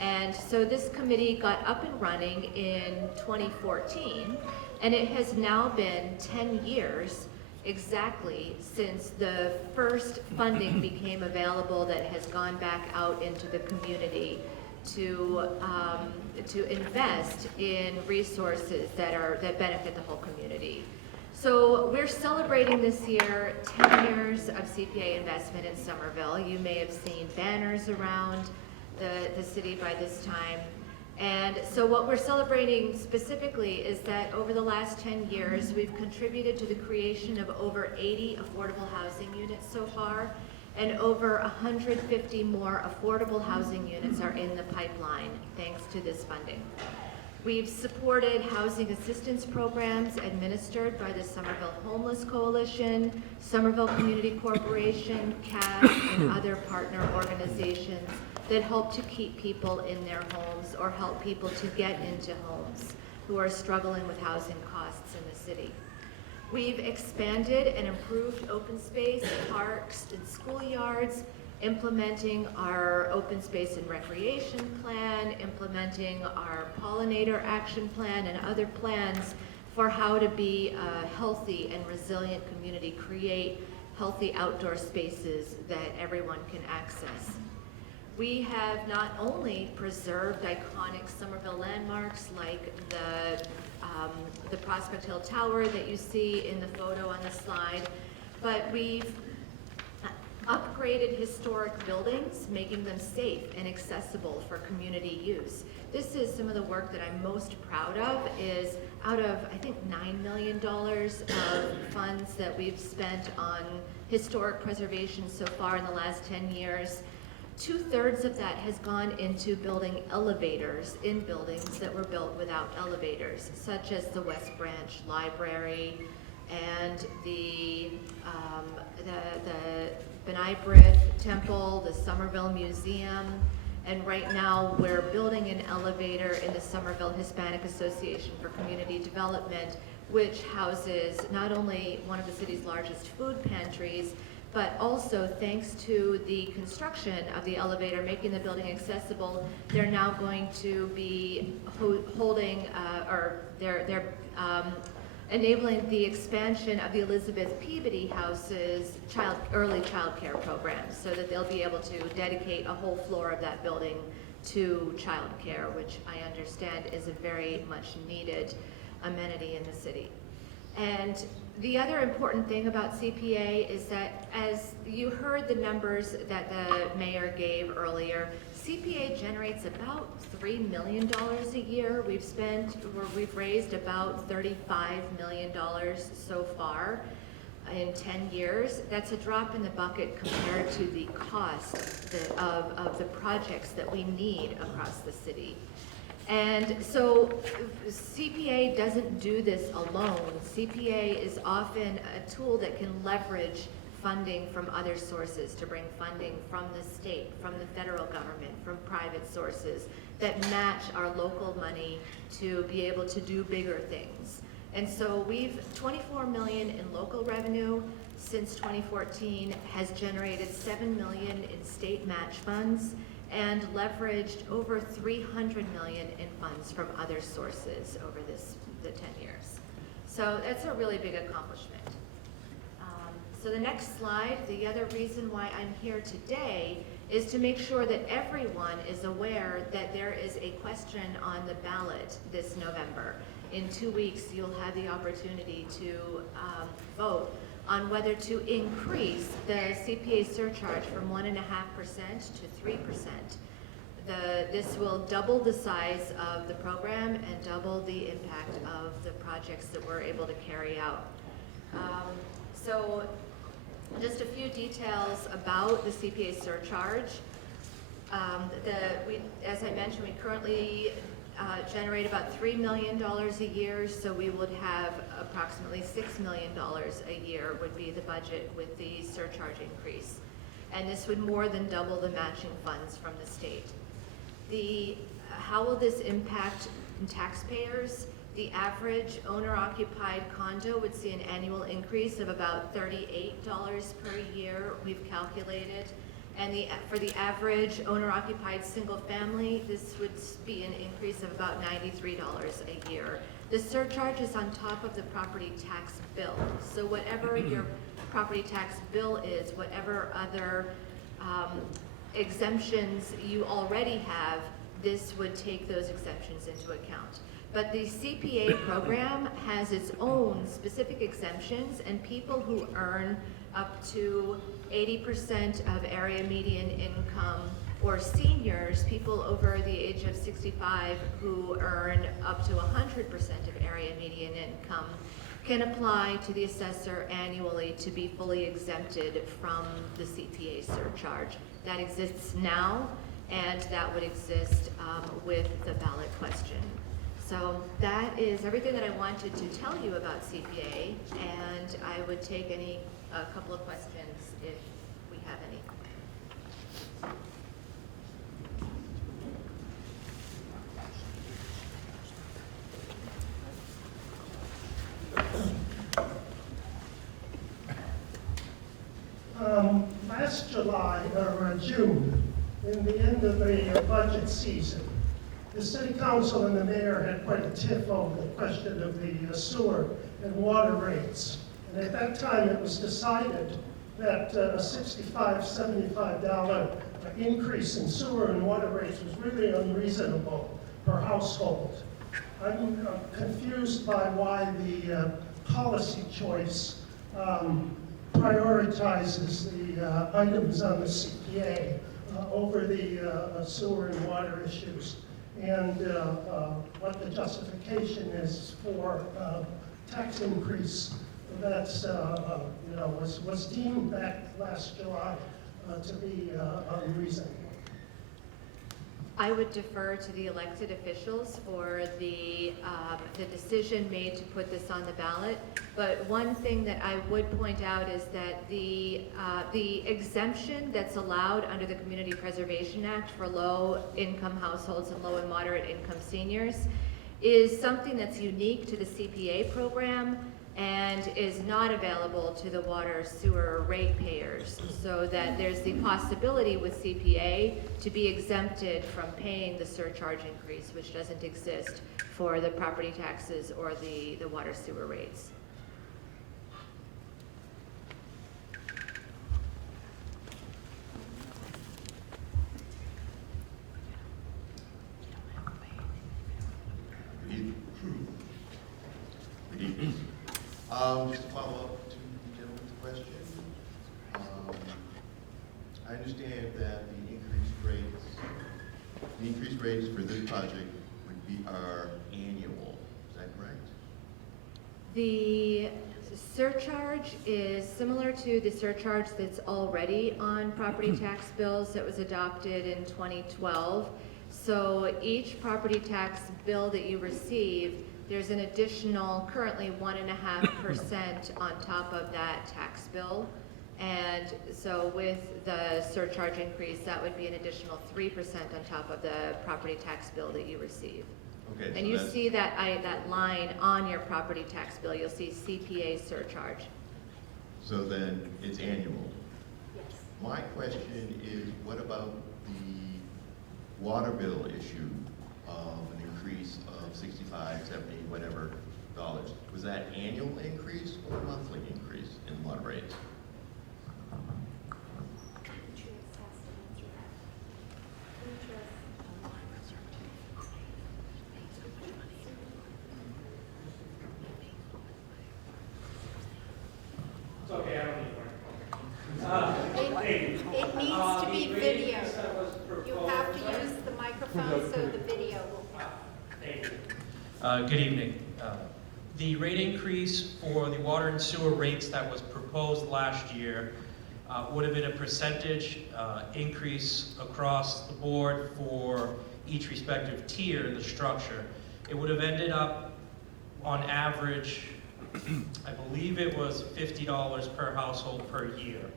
And so this committee got up and running in 2014, and it has now been 10 years exactly since the first funding became available that has gone back out into the community to invest in resources that benefit the whole community. So we're celebrating this year 10 years of CPA investment in Somerville. You may have seen banners around the city by this time. And so what we're celebrating specifically is that over the last 10 years, we've contributed to the creation of over 80 affordable housing units so far, and over 150 more affordable housing units are in the pipeline thanks to this funding. We've supported housing assistance programs administered by the Somerville Homeless Coalition, Somerville Community Corporation, CAS, and other partner organizations that help to keep people in their homes or help people to get into homes who are struggling with housing costs in the city. We've expanded and improved open space, parks, and schoolyards, implementing our open space and recreation plan, implementing our pollinator action plan, and other plans for how to be a healthy and resilient community, create healthy outdoor spaces that everyone can access. We have not only preserved iconic Somerville landmarks like the Prospect Hill Tower that you see in the photo on the slide, but we've upgraded historic buildings, making them safe and accessible for community use. This is some of the work that I'm most proud of, is out of, I think, $9 million of funds that we've spent on historic preservation so far in the last 10 years. 2/3 of that has gone into building elevators in buildings that were built without elevators, such as the West Branch Library and the B'nai B'rith Temple, the Somerville Museum, and right now we're building an elevator in the Somerville Hispanic Association for Community Development, which houses not only one of the city's largest food pantries, but also thanks to the construction of the elevator, making the building accessible, they're now going to be holding, they're enabling the expansion of the Elizabeth Peabody House's early child care program, so that they'll be able to dedicate a whole floor of that building to child care, which I understand is a very much needed amenity in the city. And the other important thing about CPA is that, as you heard the numbers that the mayor gave earlier, CPA generates about $3 million a year. We've raised about $35 million so far in 10 years. That's a drop in the bucket compared to the cost of the projects that we need across the city. And so CPA doesn't do this alone. CPA is often a tool that can leverage funding from other sources, to bring funding from the state, from the federal government, from private sources that match our local money to be able to do bigger things. And so we've 24 million in local revenue since 2014, has generated 7 million in state match funds, and leveraged over 300 million in funds from other sources over the 10 years. So that's a really big accomplishment. So the next slide, the other reason why I'm here today is to make sure that everyone is aware that there is a question on the ballot this November. In 2 weeks, you'll have the opportunity to vote on whether to increase the CPA surcharge from 1.5% to 3%. This will double the size of the program and double the impact of the projects that we're able to carry out. So just a few details about the CPA surcharge. As I mentioned, we currently generate about $3 million a year, so we would have approximately $6 million a year would be the budget with the surcharge increase. And this would more than double the matching funds from the state. How will this impact taxpayers? The average owner-occupied condo would see an annual increase of about $38 per year, we've calculated. And for the average owner-occupied single family, this would be an increase of about $93 a year. The surcharge is on top of the property tax bill. So whatever your property tax bill is, whatever other exemptions you already have, this would take those exemptions into account. But the CPA program has its own specific exemptions, and people who earn up to 80% of area median income, or seniors, people over the age of 65 who earn up to 100% of area median income, can apply to the assessor annually to be fully exempted from the CPA surcharge. That exists now, and that would exist with the ballot question. So that is everything that I wanted to tell you about CPA, and I would take a couple of questions if we have any. Last July, or June, in the end of the budget season, the city council and the mayor had quite a tiff over the question of the sewer and water rates. And at that time, it was decided that a $65, $75 increase in sewer and water rates was really unreasonable per household. I'm confused by why the policy choice prioritizes the items on the CPA over the sewer and water issues, and what the justification is for tax increase that's was deemed back last July to be unreasonable. I would defer to the elected officials for the decision made to put this on the ballot. But one thing that I would point out is that the exemption that's allowed under the Community Preservation Act for low-income households and low and moderate-income seniors is something that's unique to the CPA program and is not available to the water sewer ratepayers, so that there's the possibility with CPA to be exempted from paying the surcharge increase, which doesn't exist for the property taxes or the water sewer rates. Just to follow up to the gentleman's question, I understand that the increased rates for this project are annual. Is that correct? The surcharge is similar to the surcharge that's already on property tax bills that was adopted in 2012. So each property tax bill that you receive, there's an additional, currently 1.5% on top of that tax bill. And so with the surcharge increase, that would be an additional 3% on top of the property tax bill that you receive. Okay. And you see that line on your property tax bill, you'll see CPA surcharge. So then it's annual. Yes. My question is, what about the water bill issue of an increase of 65, 70, whatever dollars? Was that annual increase or monthly increase in water rates? It's okay, I don't need one. It needs to be video. You have to use the microphone so the video will count. Good evening. The rate increase for the water and sewer rates that was proposed last year would have been a percentage increase across the board for each respective tier in the structure. It would have ended up, on average, I believe it was $50 per household per year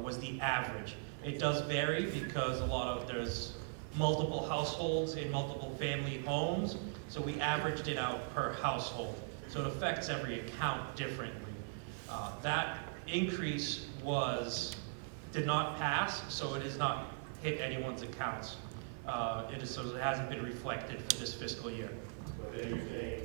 was the average. It does vary because there's multiple households in multiple family homes, so we averaged it out per household. So it affects every account differently. That increase did not pass, so it has not hit anyone's accounts. So it hasn't been reflected for this fiscal year. But then you're saying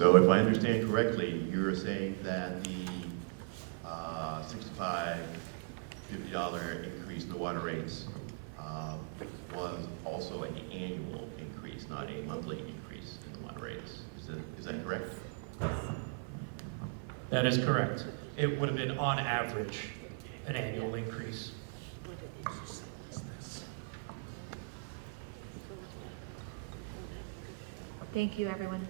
So if I understand correctly, you're saying that the $65, $50 increase in the water rates was also an annual increase, not a monthly increase in the water rates. Is that correct? That is correct. It would have been on average an annual increase. Thank you, everyone.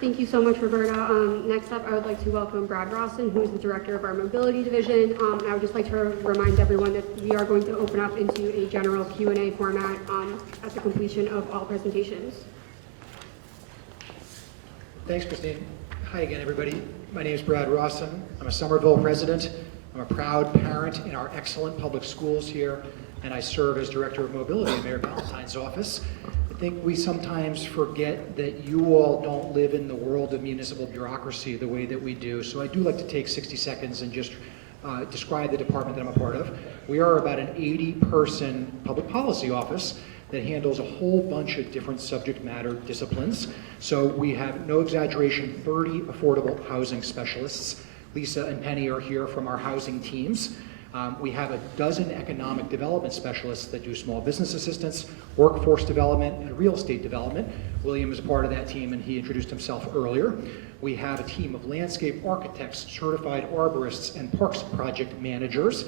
Thank you so much, Roberta. Next up, I would like to welcome Brad Rawson, who is the director of our mobility division. And I would just like to remind everyone that we are going to open up into a general Q&A format at the completion of all presentations. Thanks, Christine. Hi again, everybody. My name is Brad Rawson. I'm a Somerville resident. I'm a proud parent in our excellent public schools here, and I serve as Director of Mobility in Mayor Valentine's office. I think we sometimes forget that you all don't live in the world of municipal bureaucracy the way that we do. So I do like to take 60 seconds and just describe the department that I'm a part of. We are about an 80-person public policy office that handles a whole bunch of different subject matter disciplines. So we have, no exaggeration, 30 affordable housing specialists. Lisa and Penny are here from our housing teams. We have a dozen economic development specialists that do small business assistance, workforce development, and real estate development. William is a part of that team, and he introduced himself earlier. We have a team of landscape architects, certified arborists, and parks project managers.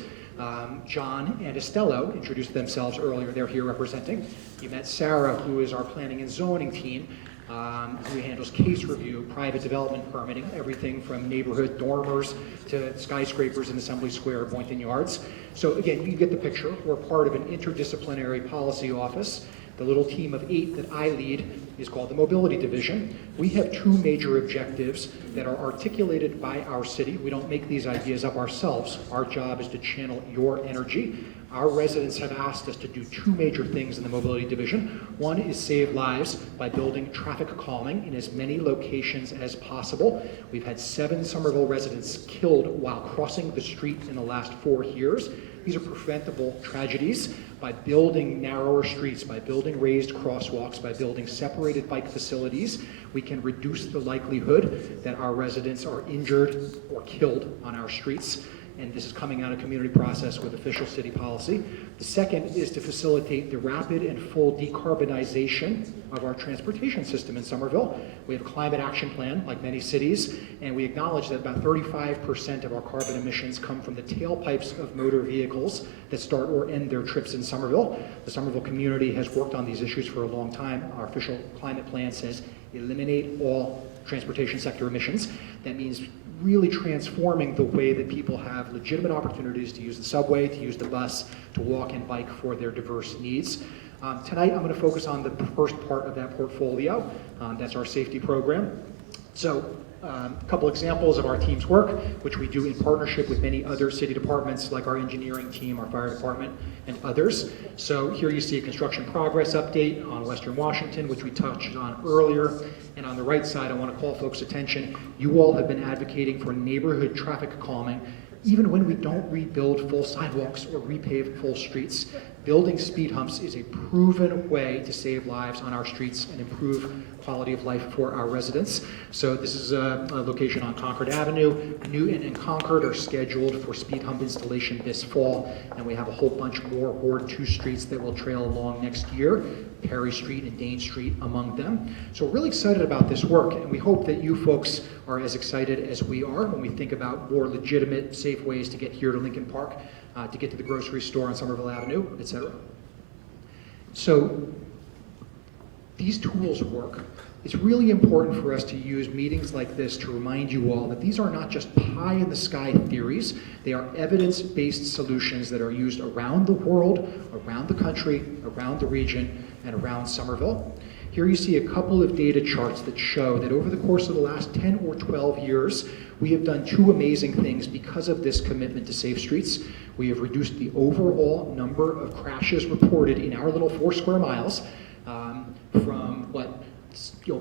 John and Estello introduced themselves earlier. They're here representing. You met Sarah, who is our planning and zoning team, who handles case review, private development permitting, everything from neighborhood dormers to skyscrapers in Assembly Square, Boynton Yards. So again, you get the picture. We're part of an interdisciplinary policy office. The little team of 8 that I lead is called the Mobility Division. We have 2 major objectives that are articulated by our city. We don't make these ideas up ourselves. Our job is to channel your energy. Our residents have asked us to do 2 major things in the Mobility Division. One is save lives by building traffic calming in as many locations as possible. We've had 7 Somerville residents killed while crossing the street in the last 4 years. These are preventable tragedies. By building narrower streets, by building raised crosswalks, by building separated bike facilities, we can reduce the likelihood that our residents are injured or killed on our streets. And this is coming out of community process with official city policy. The second is to facilitate the rapid and full decarbonization of our transportation system in Somerville. We have a climate action plan, like many cities, and we acknowledge that about 35% of our carbon emissions come from the tailpipes of motor vehicles that start or end their trips in Somerville. The Somerville community has worked on these issues for a long time. Our official climate plan says eliminate all transportation sector emissions. That means really transforming the way that people have legitimate opportunities to use the subway, to use the bus, to walk and bike for their diverse needs. Tonight, I'm going to focus on the first part of that portfolio. That's our safety program. So, a couple examples of our team's work, which we do in partnership with many other city departments, like our engineering team, our fire department, and others. So here you see a construction progress update on Western Washington, which we touched on earlier. And on the right side, I want to call folks' attention. You all have been advocating for neighborhood traffic calming, even when we don't rebuild full sidewalks or repave full streets. Building speed humps is a proven way to save lives on our streets and improve quality of life for our residents. So this is a location on Concord Avenue. Newton and Concord are scheduled for speed hump installation this fall, and we have a whole bunch more Ward 2 streets that will trail along next year, Perry Street and Dane Street among them. So we're really excited about this work, and we hope that you folks are as excited as we are when we think about more legitimate, safe ways to get here to Lincoln Park, to get to the grocery store on Somerville Avenue, etc. So these tools work. It's really important for us to use meetings like this to remind you all that these are not just pie-in-the-sky theories. They are evidence-based solutions that are used around the world, around the country, around the region, and around Somerville. Here you see a couple of data charts that show that over the course of the last 10 or 12 years, we have done 2 amazing things because of this commitment to safe streets. We have reduced the overall number of crashes reported in our little 4 square miles from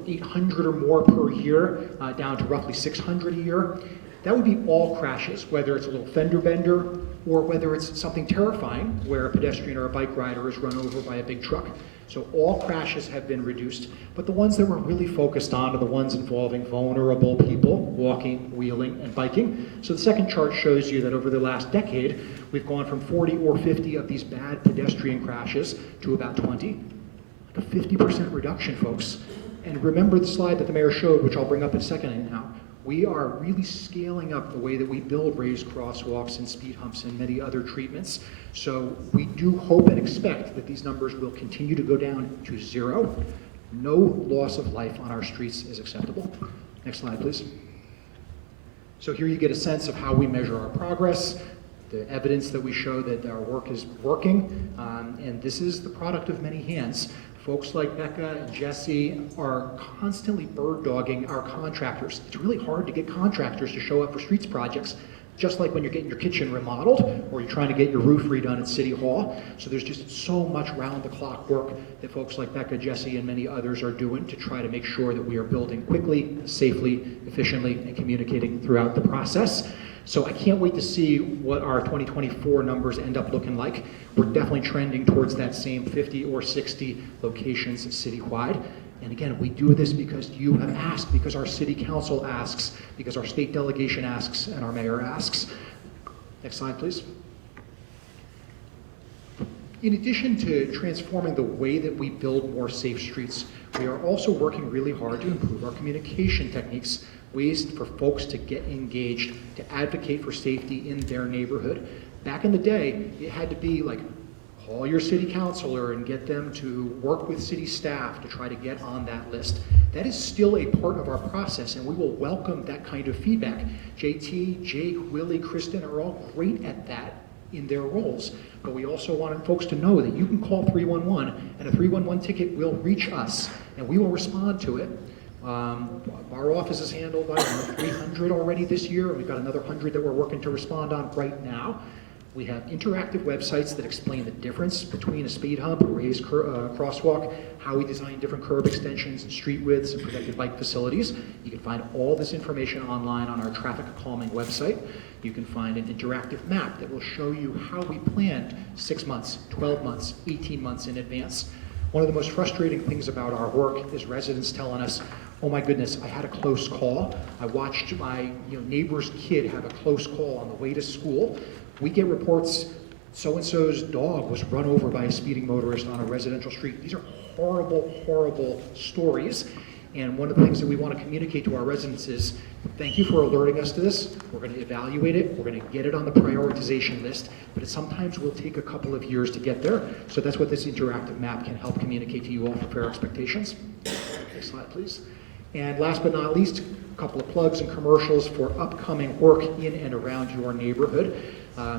800 or more per year down to roughly 600 a year. That would be all crashes, whether it's a little fender bender or whether it's something terrifying where a pedestrian or a bike rider is run over by a big truck. So all crashes have been reduced, but the ones that we're really focused on are the ones involving vulnerable people, walking, wheeling, and biking. So the second chart shows you that over the last decade, we've gone from 40 or 50 of these bad pedestrian crashes to about 20. Like a 50% reduction, folks. And remember the slide that the mayor showed, which I'll bring up in a second now. We are really scaling up the way that we build raised crosswalks and speed humps and many other treatments. So we do hope and expect that these numbers will continue to go down to 0. No loss of life on our streets is acceptable. Next slide, please. So here you get a sense of how we measure our progress, the evidence that we show that our work is working, and this is the product of many hands. Folks like Becca and Jesse are constantly bird dogging our contractors. It's really hard to get contractors to show up for streets projects, just like when you're getting your kitchen remodeled or you're trying to get your roof redone at City Hall. So there's just so much round-the-clock work that folks like Becca, Jesse, and many others are doing to try to make sure that we are building quickly, safely, efficiently, and communicating throughout the process. So I can't wait to see what our 2024 numbers end up looking like. We're definitely trending towards that same 50 or 60 locations citywide. And again, we do this because you have asked, because our city council asks, because our state delegation asks, and our mayor asks. Next slide, please. In addition to transforming the way that we build more safe streets, we are also working really hard to improve our communication techniques, ways for folks to get engaged, to advocate for safety in their neighborhood. Back in the day, it had to be like, call your city councilor and get them to work with city staff to try to get on that list. That is still a part of our process, and we will welcome that kind of feedback. JT, Jake, Willie, Kristen are all great at that in their roles. But we also wanted folks to know that you can call 311, and a 311 ticket will reach us, and we will respond to it. Our office has handled, I don't know, 300 already this year, and we've got another 100 that we're working to respond on right now. We have interactive websites that explain the difference between a speed hump, a raised crosswalk, how we design different curb extensions and street widths and protected bike facilities. You can find all this information online on our traffic calming website. You can find an interactive map that will show you how we planned 6 months, 12 months, 18 months in advance. One of the most frustrating things about our work is residents telling us, oh my goodness, I had a close call. I watched my neighbor's kid have a close call on the way to school. We get reports, so-and-so's dog was run over by a speeding motorist on a residential street. These are horrible, horrible stories. And one of the things that we want to communicate to our residents is, thank you for alerting us to this. We're going to evaluate it. We're going to get it on the prioritization list. But it sometimes will take a couple of years to get there. So that's what this interactive map can help communicate to you all for fair expectations. Next slide, please. And last but not least, a couple of plugs and commercials for upcoming work in and around your neighborhood.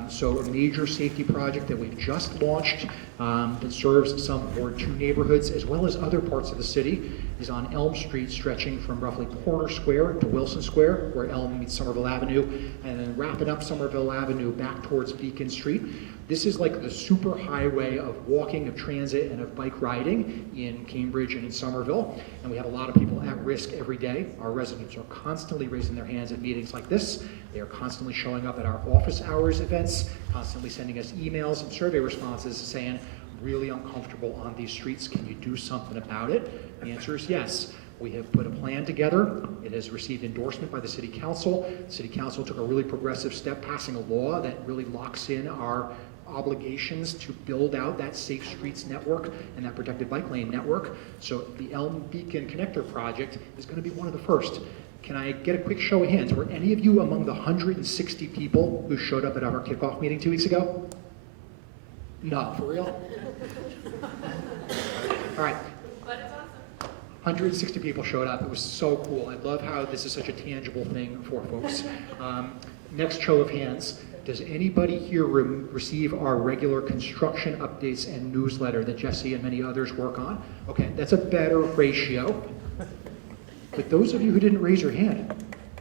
So a major safety project that we've just launched that serves some Ward 2 neighborhoods as well as other parts of the city is on Elm Street, stretching from roughly Porter Square to Wilson Square, where Elm meets Somerville Avenue, and then wrapping up Somerville Avenue back towards Beacon Street. This is like the super highway of walking, of transit, and of bike riding in Cambridge and in Somerville. And we have a lot of people at risk every day. Our residents are constantly raising their hands at meetings like this. They are constantly showing up at our office hours events, constantly sending us emails and survey responses saying, really uncomfortable on these streets. Can you do something about it? The answer is yes. We have put a plan together. It has received endorsement by the City Council. The City Council took a really progressive step, passing a law that really locks in our obligations to build out that Safe Streets network and that protected bike lane network. So the Elm Beacon Connector project is going to be one of the first. Can I get a quick show of hands? Were any of you among the 160 people who showed up at our kickoff meeting 2 weeks ago? No, for real? All right. 160 people showed up. It was so cool. I love how this is such a tangible thing for folks. Next show of hands. Does anybody here receive our regular construction updates and newsletter that Jesse and many others work on? Okay, that's a better ratio. But those of you who didn't raise your hand,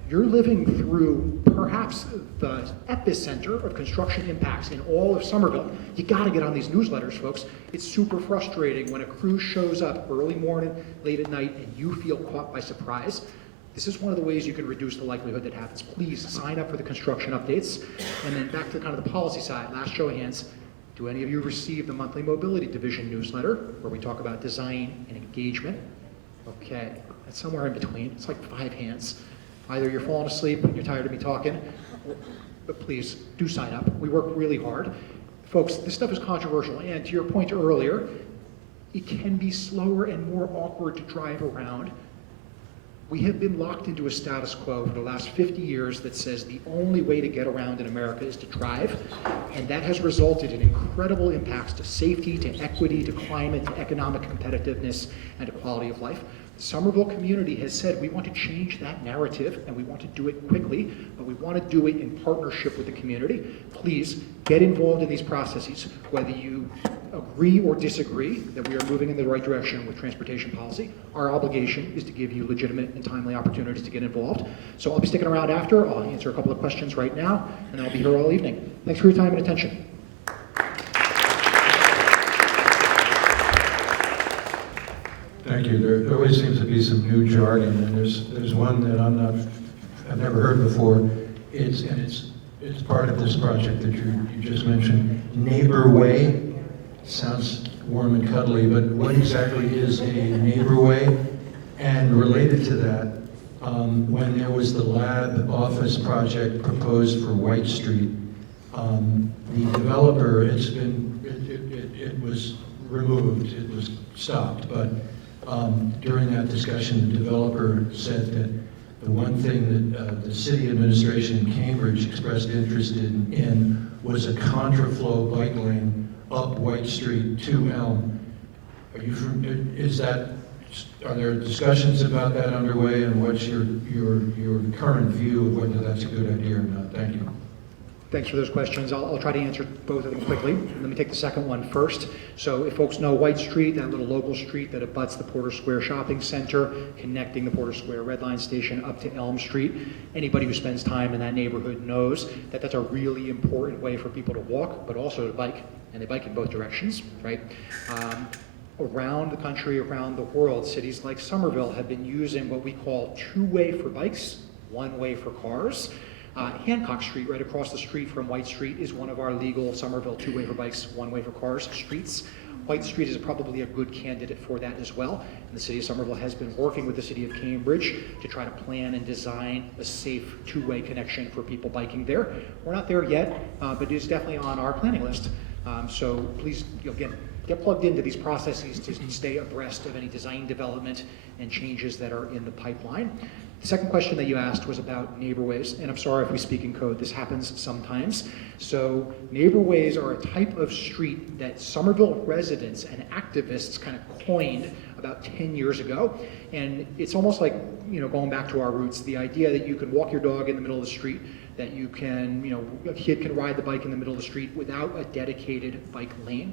you're living through perhaps the epicenter of construction impacts in all of Somerville. You gotta get on these newsletters, folks. It's super frustrating when a crew shows up early morning, late at night, and you feel caught by surprise. This is one of the ways you can reduce the likelihood that happens. Please sign up for the construction updates. And then back to kind of the policy side, last show of hands, do any of you receive the monthly mobility division newsletter where we talk about design and engagement? Okay, that's somewhere in between. It's like 5 hands. Either you're falling asleep and you're tired of me talking, but please do sign up. We work really hard. Folks, this stuff is controversial, and to your point earlier, it can be slower and more awkward to drive around. We have been locked into a status quo for the last 50 years that says the only way to get around in America is to drive, and that has resulted in incredible impacts to safety, to equity, to climate, to economic competitiveness, and to quality of life. The Somerville community has said we want to change that narrative, and we want to do it quickly, but we want to do it in partnership with the community. Please get involved in these processes, whether you agree or disagree that we are moving in the right direction with transportation policy. Our obligation is to give you legitimate and timely opportunities to get involved. So I'll be sticking around after. I'll answer a couple of questions right now, and then I'll be here all evening. Thanks for your time and attention. Thank you. There always seems to be some new jargon, and there's one that I've never heard before. It's part of this project that you just mentioned. Neighbor way. Sounds warm and cuddly, but what exactly is a neighbor way? And related to that, when there was the lab office project proposed for White Street, the developer, it was removed, it was stopped, but during that discussion, the developer said that the one thing that the city administration in Cambridge expressed interest in was a contraflow bike lane up White Street to Elm. Are there discussions about that underway, and what's your current view of whether that's a good idea or not? Thank you. Thanks for those questions. I'll try to answer both of them quickly. Let me take the second one first. So if folks know White Street, that little local street that abuts the Porter Square Shopping Center, connecting the Porter Square Red Line Station up to Elm Street, anybody who spends time in that neighborhood knows that that's a really important way for people to walk, but also to bike. And they bike in both directions, right? Around the country, around the world, cities like Somerville have been using what we call two-way for bikes, one-way for cars. Hancock Street, right across the street from White Street, is one of our legal Somerville two-way for bikes, one-way for cars streets. White Street is probably a good candidate for that as well. And the city of Somerville has been working with the city of Cambridge to try to plan and design a safe two-way connection for people biking there. We're not there yet, but it is definitely on our planning list. So please, again, get plugged into these processes to stay abreast of any design development and changes that are in the pipeline. The second question that you asked was about neighborways, and I'm sorry if we speak in code, this happens sometimes. So neighborways are a type of street that Somerville residents and activists kind of coined about 10 years ago. And it's almost like, going back to our roots, the idea that you can walk your dog in the middle of the street, that you can, a kid can ride the bike in the middle of the street without a dedicated bike lane.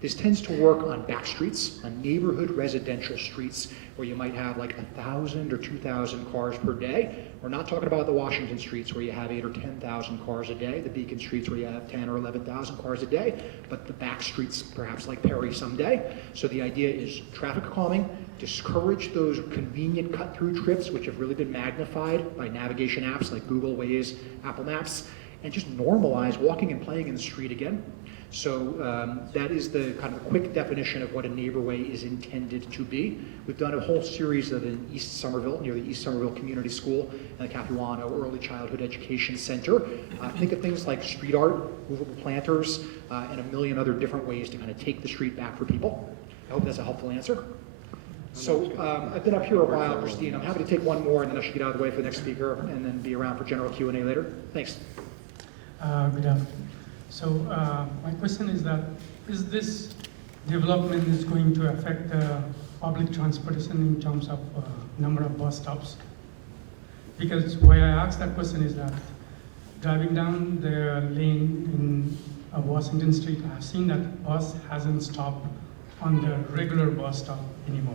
This tends to work on back streets, on neighborhood residential streets, where you might have like 1,000 or 2,000 cars per day. We're not talking about the Washington streets where you have 8,000 or 10,000 cars a day, the Beacon streets where you have 10,000 or 11,000 cars a day, but the back streets perhaps like Perry someday. So the idea is traffic calming, discourage those convenient cut-through trips, which have really been magnified by navigation apps like Google, Waze, Apple Maps, and just normalize walking and playing in the street again. So that is the kind of quick definition of what a neighborway is intended to be. We've done a whole series of in East Somerville, near the East Somerville Community School and the Capuano Early Childhood Education Center. Think of things like street art, movable planters, and a million other different ways to kind of take the street back for people. I hope that's a helpful answer. So I've been up here a while, Christine. I'm happy to take one more, and then I should get out of the way for the next speaker, and then be around for general Q&A later. Thanks. Good afternoon. So my question is that, is this development is going to affect public transportation in terms of number of bus stops? Because why I ask that question is that driving down the lane in Washington Street, I've seen that bus hasn't stopped on the regular bus stop anymore.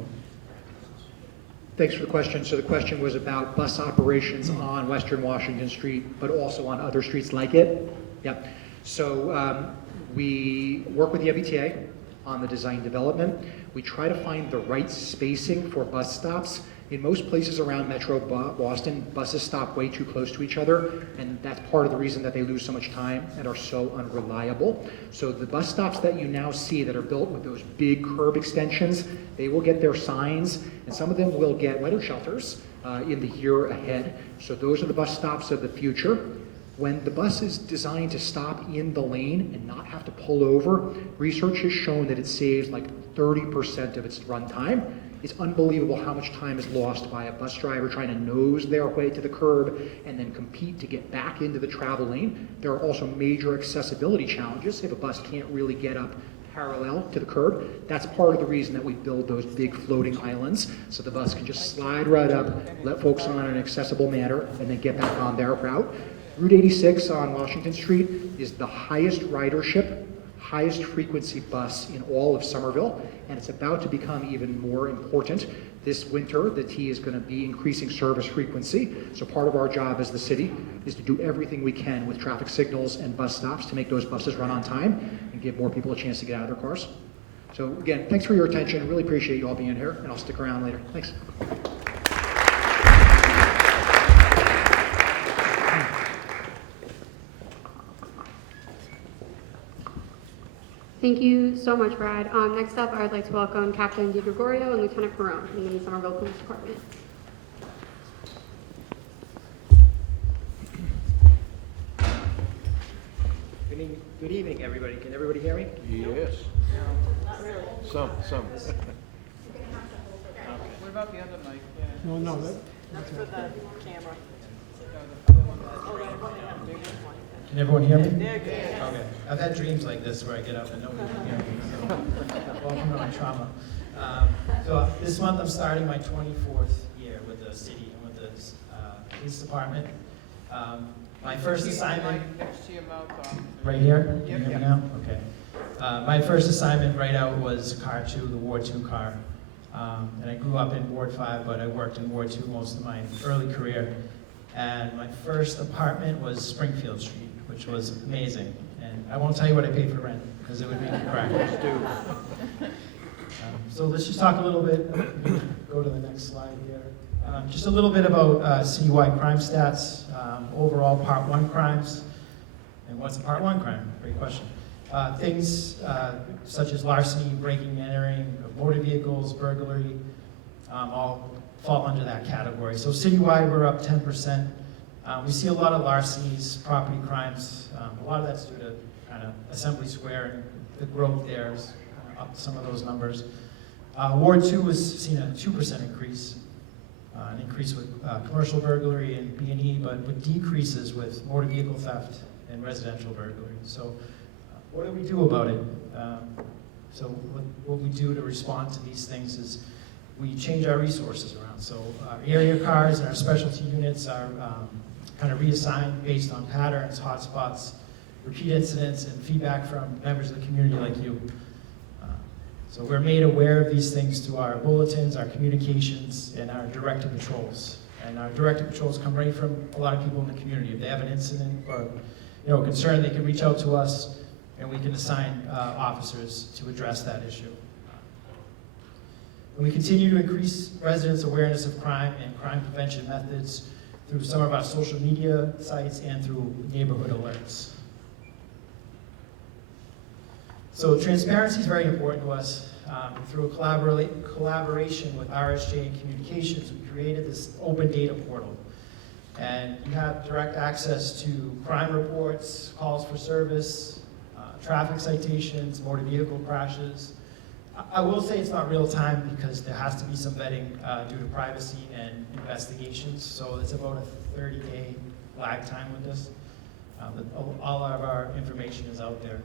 Thanks for the question. So the question was about bus operations on Western Washington Street, but also on other streets like it. Yep. So we work with the MBTA on the design development. We try to find the right spacing for bus stops In most places around Metro Boston, buses stop way too close to each other, and that's part of the reason that they lose so much time and are so unreliable. So the bus stops that you now see that are built with those big curb extensions, they will get their signs, and some of them will get weather shelters in the year ahead. So those are the bus stops of the future. When the bus is designed to stop in the lane and not have to pull over, research has shown that it saves like 30% of its run time. It's unbelievable how much time is lost by a bus driver trying to nose their way to the curb and then compete to get back into the travel lane. There are also major accessibility challenges if a bus can't really get up parallel to the curb. That's part of the reason that we build those big floating islands, so the bus can just slide right up, let folks on in an accessible manner, and then get back on their route. Route 86 on Washington Street is the highest ridership, highest frequency bus in all of Somerville, and it's about to become even more important. This winter, the T is going to be increasing service frequency, so part of our job as the city is to do everything we can with traffic signals and bus stops to make those buses run on time and give more people a chance to get out of their cars. So again, thanks for your attention. I really appreciate you all being here, and I'll stick around later. Thanks. Thank you so much, Brad. Next up, I would like to welcome Captain DiGregorio and Lieutenant Perone from the Somerville Police Department. Good evening, everybody. Can everybody hear me? Yes. Not really. Some. What about the other mic? No, no, That's for the camera. Can everyone hear me? They're good. Okay. I've had dreams like this where I get up and nobody can hear me. So, welcome to my trauma. So this month I'm starting my 24th year with the city and with the police department. My first assignment. Next to your mouth. Right here? Can you hear me now? Okay. My first assignment right out was car 2, the Ward 2 car. And I grew up in Ward 5, but I worked in Ward 2 most of my early career. And my first apartment was Springfield Street, which was amazing. And I won't tell you what I paid for rent, because it would make you cry. So let's just talk a little bit, go to the next slide here. Just a little bit about citywide crime stats, overall Part 1 crimes. And what's a Part 1 crime? Great question. Things such as larceny, breaking and entering, motor vehicles, burglary, all fall under that category. So citywide, we're up 10%. We see a lot of larcenies, property crimes. A lot of that's due to kind of Assembly Square and the growth there is up some of those numbers. Ward 2 has seen a 2% increase, an increase with commercial burglary and B&E, but with decreases with motor vehicle theft and residential burglary. So what do we do about it? So what we do to respond to these things is we change our resources around. So our area cars and our specialty units are kind of reassigned based on patterns, hotspots, repeat incidents, and feedback from members of the community like you. So we're made aware of these things through our bulletins, our communications, and our directed patrols. And our directed patrols come right from a lot of people in the community. If they have an incident or a concern, they can reach out to us, and we can assign officers to address that issue. And we continue to increase residents' awareness of crime and crime prevention methods through some of our social media sites and through neighborhood alerts. So transparency is very important to us. Through a collaboration with RSJ and Communications, we created this open data portal. And you have direct access to crime reports, calls for service, traffic citations, motor vehicle crashes. I will say it's not real time because there has to be some vetting due to privacy and investigations. So it's about a 30-day lag time with this. But all of our information is out there.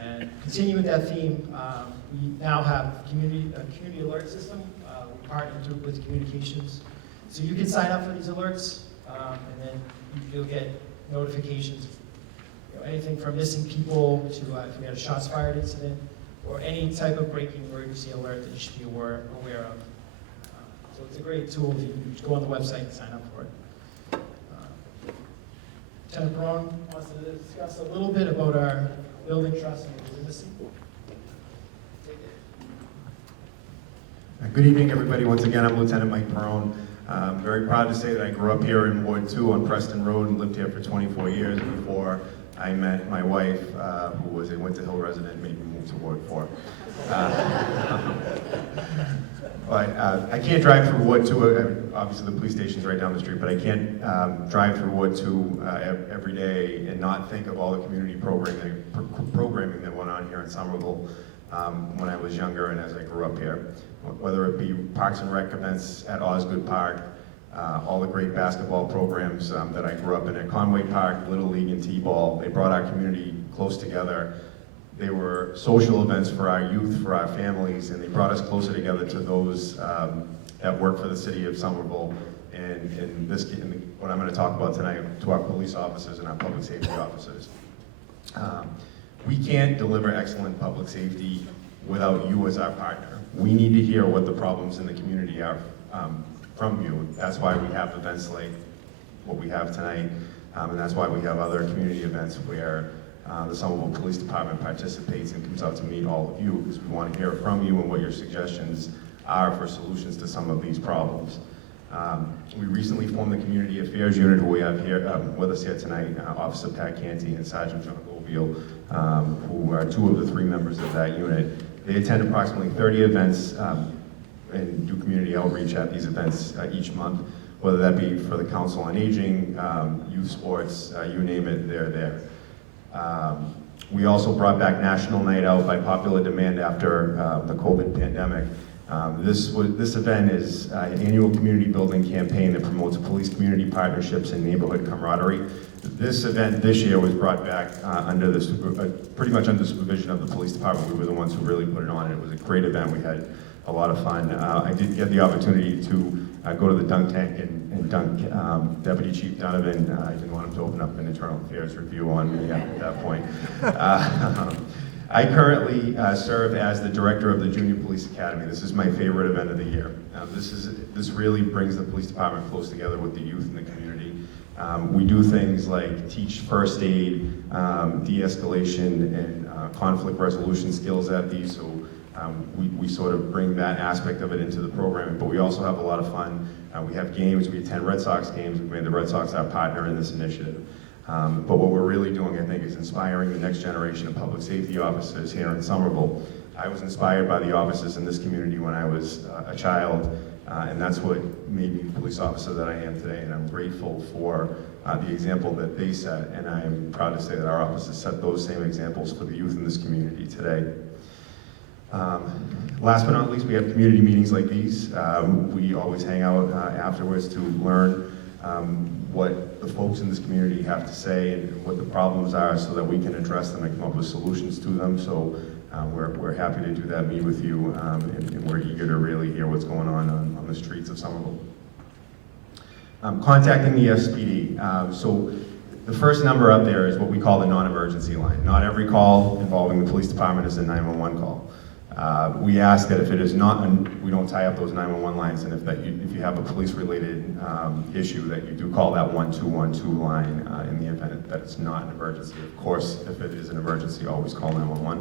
And continue with that theme, we now have a community alert system. We partnered with Communications. So you can sign up for these alerts, and then you'll get notifications of anything from missing people to if we had a shots fired incident, or any type of breaking emergency alert that you should be aware of. So it's a great tool if you can go on the website and sign up for it. Lieutenant Perone wants to discuss a little bit about our building trust and legitimacy. Good evening, everybody. Once again, I'm Lieutenant Mike Perone. I'm very proud to say that I grew up here in Ward 2 on Preston Road and lived here for 24 years before I met my wife, who was a Winter Hill resident, and made me move to Ward 4. But I can't drive through Ward 2. Obviously, the police station's right down the street, but I can't drive through Ward 2 every day and not think of all the community programming that went on here in Somerville when I was younger and as I grew up here. Whether it be Parks and Rec events at Osgood Park, all the great basketball programs that I grew up in at Conway Park, Little League and T-ball. They brought our community close together. They were social events for our youth, for our families, and they brought us closer together to those that work for the city of Somerville. And what I'm going to talk about tonight, to our police officers and our public safety officers. We can't deliver excellent public safety without you as our partner. We need to hear what the problems in the community are from you. That's why we have events like what we have tonight, and that's why we have other community events where the Somerville Police Department participates and comes out to meet all of you, because we want to hear from you and what your suggestions are for solutions to some of these problems. We recently formed the Community Affairs Unit, who we have here with us here tonight, Officer Pat Canty and Sergeant John Goviel, who are 2 of the 3 members of that unit. They attend approximately 30 events and do community outreach at these events each month, whether that be for the Council on Aging, youth sports, you name it, they're there. We also brought back National Night Out by popular demand after the COVID pandemic. This event is an annual community building campaign that promotes police community partnerships and neighborhood camaraderie. This event this year was brought back under pretty much under the supervision of the police department. We were the ones who really put it on. It was a great event. We had a lot of fun. I did get the opportunity to go to the dunk tank and dunk Deputy Chief Donovan. I didn't want him to open up an internal affairs review on me at that point. I currently serve as the director of the Junior Police Academy. This is my favorite event of the year. This really brings the police department close together with the youth in the community. We do things like teach first aid, de-escalation, and conflict resolution skills at these. So we sort of bring that aspect of it into the programming, but we also have a lot of fun. We have games, we attend Red Sox games, we've made the Red Sox our partner in this initiative. But what we're really doing, I think, is inspiring the next generation of public safety officers here in Somerville. I was inspired by the officers in this community when I was a child, and that's what made me the police officer that I am today, and I'm grateful for the example that they set, and I am proud to say that our officers set those same examples for the youth in this community today. Last but not least, we have community meetings like these. We always hang out afterwards to learn what the folks in this community have to say and what the problems are so that we can address them and come up with solutions to them. So we're happy to do that, meet with you, and we're eager to really hear what's going on the streets of Somerville. Contacting the SPD. So the first number up there is what we call the non-emergency line. Not every call involving the police department is a 911 call. We ask that if it is not, we don't tie up those 911 lines, and if you have a police-related issue, that you do call that 1212 line in the event that it's not an emergency. Of course, if it is an emergency, always call 911.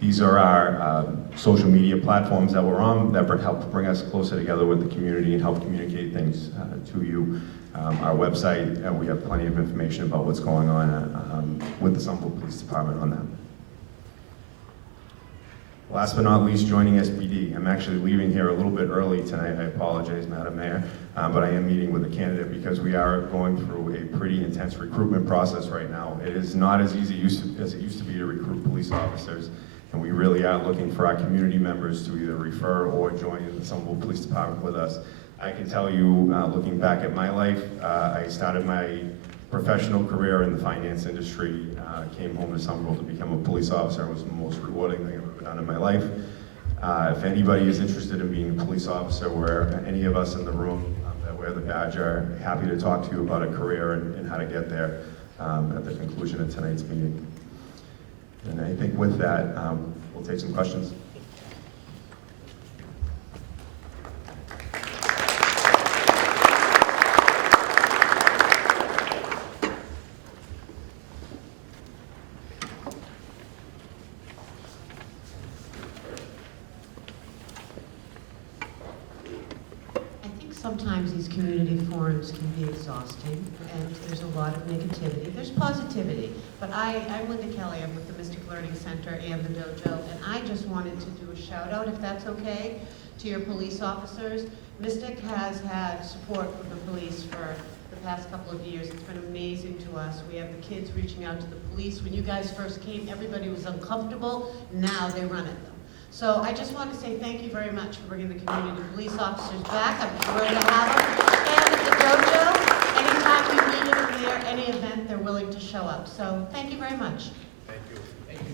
These are our social media platforms that we're on that help bring us closer together with the community and help communicate things to you. Our website, we have plenty of information about what's going on with the Somerville Police Department on that. Last but not least, joining SPD. I'm actually leaving here a little bit early tonight. I apologize, Madam Mayor, but I am meeting with a candidate because we are going through a pretty intense recruitment process right now. It is not as easy as it used to be to recruit police officers, and we really are looking for our community members to either refer or join the Somerville Police Department with us. I can tell you, looking back at my life, I started my professional career in the finance industry, came home to Somerville to become a police officer. It was the most rewarding thing I've ever done in my life. If anybody is interested in being a police officer, where any of us in the room that wear the badge are happy to talk to you about a career and how to get there at the conclusion of tonight's meeting. And I think with that, we'll take some questions. sometimes these community forums can be exhausting, and there's a lot of negativity. There's positivity, but I'm Linda Kelly. I'm with the Mystic Learning Center and the Dojo, and I just wanted to do a shout out, if that's okay, to your police officers. Mystic has had support from the police for the past couple of years. It's been amazing to us. We have the kids reaching out to the police. When you guys first came, everybody was uncomfortable. Now they run at them. So I just want to say thank you very much for bringing the community police officers back. I'm thrilled to have them. And at the dojo, anytime you need them there, any event, they're willing to show up. So thank you very much. Thank you. Thank you.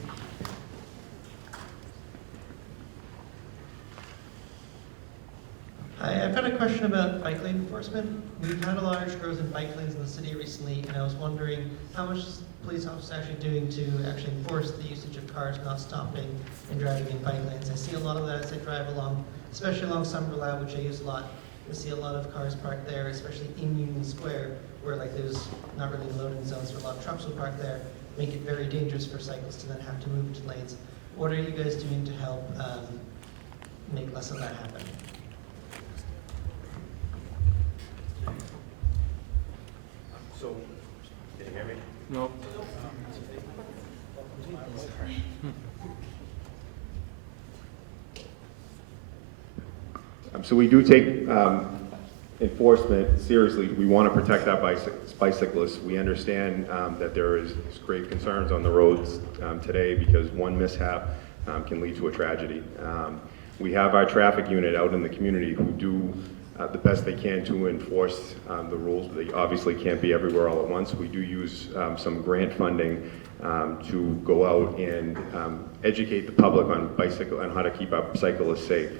Hi, I've got a question about bike lane enforcement. We've had a large growth in bike lanes in the city recently, and I was wondering how much is police officers actually doing to actually enforce the usage of cars not stopping and driving in bike lanes. I see a lot of that as I drive along, especially along Somerville Ave, which I use a lot. I see a lot of cars parked there, especially in Union Square, where like there's not really loading zones, so a lot of trucks will park there, make it very dangerous for cyclists to then have to move into lanes. What are you guys doing to help make less of that happen? So, can you hear me? No. So we do take enforcement seriously. We want to protect our bicyclists. We understand that there is grave concerns on the roads today because one mishap can lead to a tragedy. We have our traffic unit out in the community who do the best they can to enforce the rules. They obviously can't be everywhere all at once. We do use some grant funding to go out and educate the public on how to keep our cyclists safe.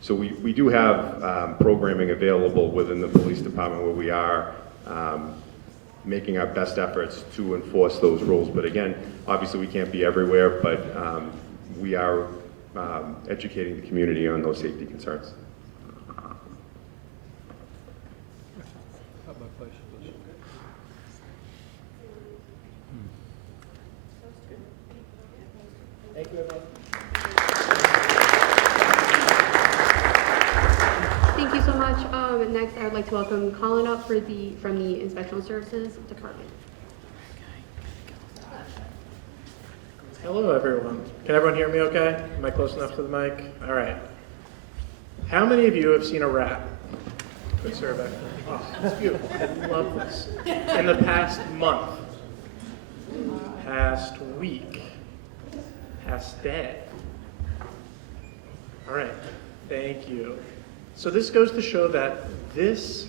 So we do have programming available within the police department where we are making our best efforts to enforce those rules. But again, obviously we can't be everywhere, but we are educating the community on those safety concerns. Thank you, everyone. Thank you so much. Next, I would like to welcome Colin up from the Inspectional Services Department. Hello, everyone. Can everyone hear me okay? Am I close enough to the mic? All right. How many of you have seen a rat? Quick survey. Oh, it's beautiful. I love this. In the past month, past week, past day. All right. Thank you. So this goes to show that this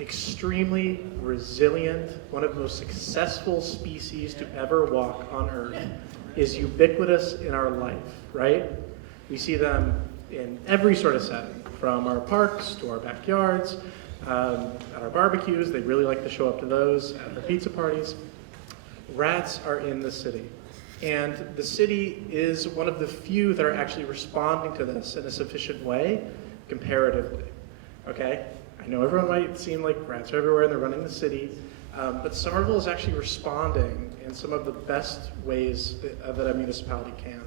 extremely resilient, one of the most successful species to ever walk on Earth, is ubiquitous in our life, right? We see them in every sort of setting, from our parks to our backyards, at our barbecues. They really like to show up to those, at the pizza parties. Rats are in the city. And the city is one of the few that are actually responding to this in a sufficient way, comparatively, okay? I know everyone might seem like rats are everywhere and they're running the city, but Somerville is actually responding in some of the best ways that a municipality can.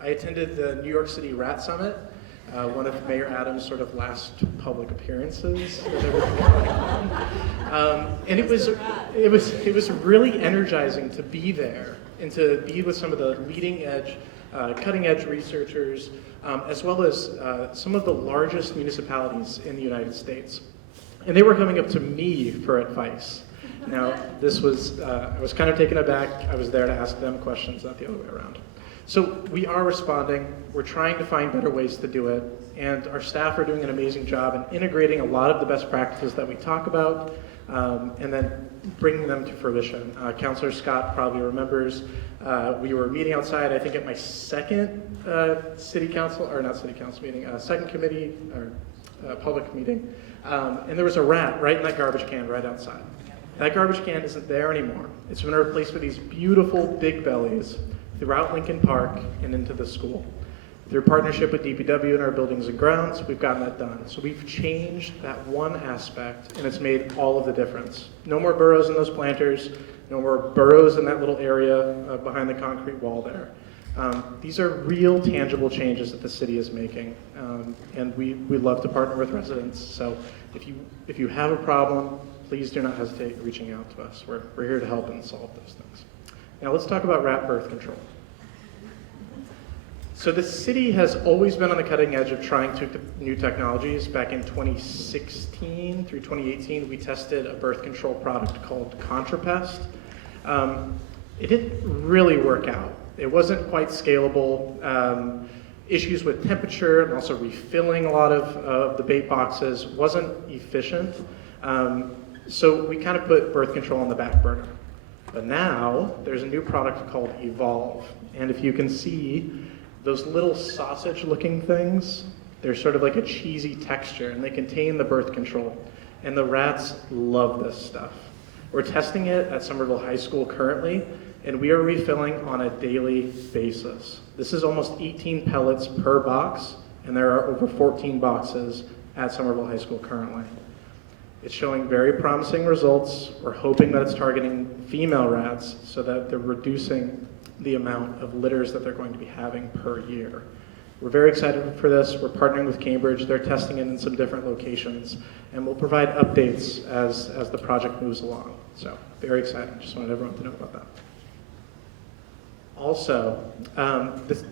I attended the New York City Rat Summit, one of Mayor Adams' sort of last public appearances that ever going on. And it was really energizing to be there and to be with some of the leading edge, cutting edge researchers, as well as some of the largest municipalities in the United States. And they were coming up to me for advice. Now, this was, I was kind of taken aback. I was there to ask them questions, not the other way around. So we are responding. We're trying to find better ways to do it. And our staff are doing an amazing job in integrating a lot of the best practices that we talk about, and then bringing them to fruition. Councillor Scott probably remembers we were meeting outside, I think at my second city council, or not city council meeting, second committee, or public meeting, and there was a rat right in that garbage can right outside. That garbage can isn't there anymore. It's been replaced with these beautiful big bellies throughout Lincoln Park and into the school. Through partnership with DPW and our buildings and grounds, we've gotten that done. So we've changed that one aspect, and it's made all of the difference. No more burrows in those planters, no more burrows in that little area behind the concrete wall there. These are real tangible changes that the city is making, and we love to partner with residents. So if you have a problem, please do not hesitate reaching out to us. We're here to help and solve those things. Now let's talk about rat birth control. So the city has always been on the cutting edge of trying new technologies. Back in 2016 through 2018, we tested a birth control product called Contrapest. It didn't really work out. It wasn't quite scalable. Issues with temperature and also refilling a lot of the bait boxes wasn't efficient. So we kind of put birth control on the back burner. But now there's a new product called Evolve. And if you can see, those little sausage-looking things, they're sort of like a cheesy texture, and they contain the birth control. And the rats love this stuff. We're testing it at Somerville High School currently, and we are refilling on a daily basis. This is almost 18 pellets per box, and there are over 14 boxes at Somerville High School currently. It's showing very promising results. We're hoping that it's targeting female rats so that they're reducing the amount of litters that they're going to be having per year. We're very excited for this. We're partnering with Cambridge. They're testing it in some different locations, and we'll provide updates as the project moves along. So very exciting. Just wanted everyone to know about that. Also, the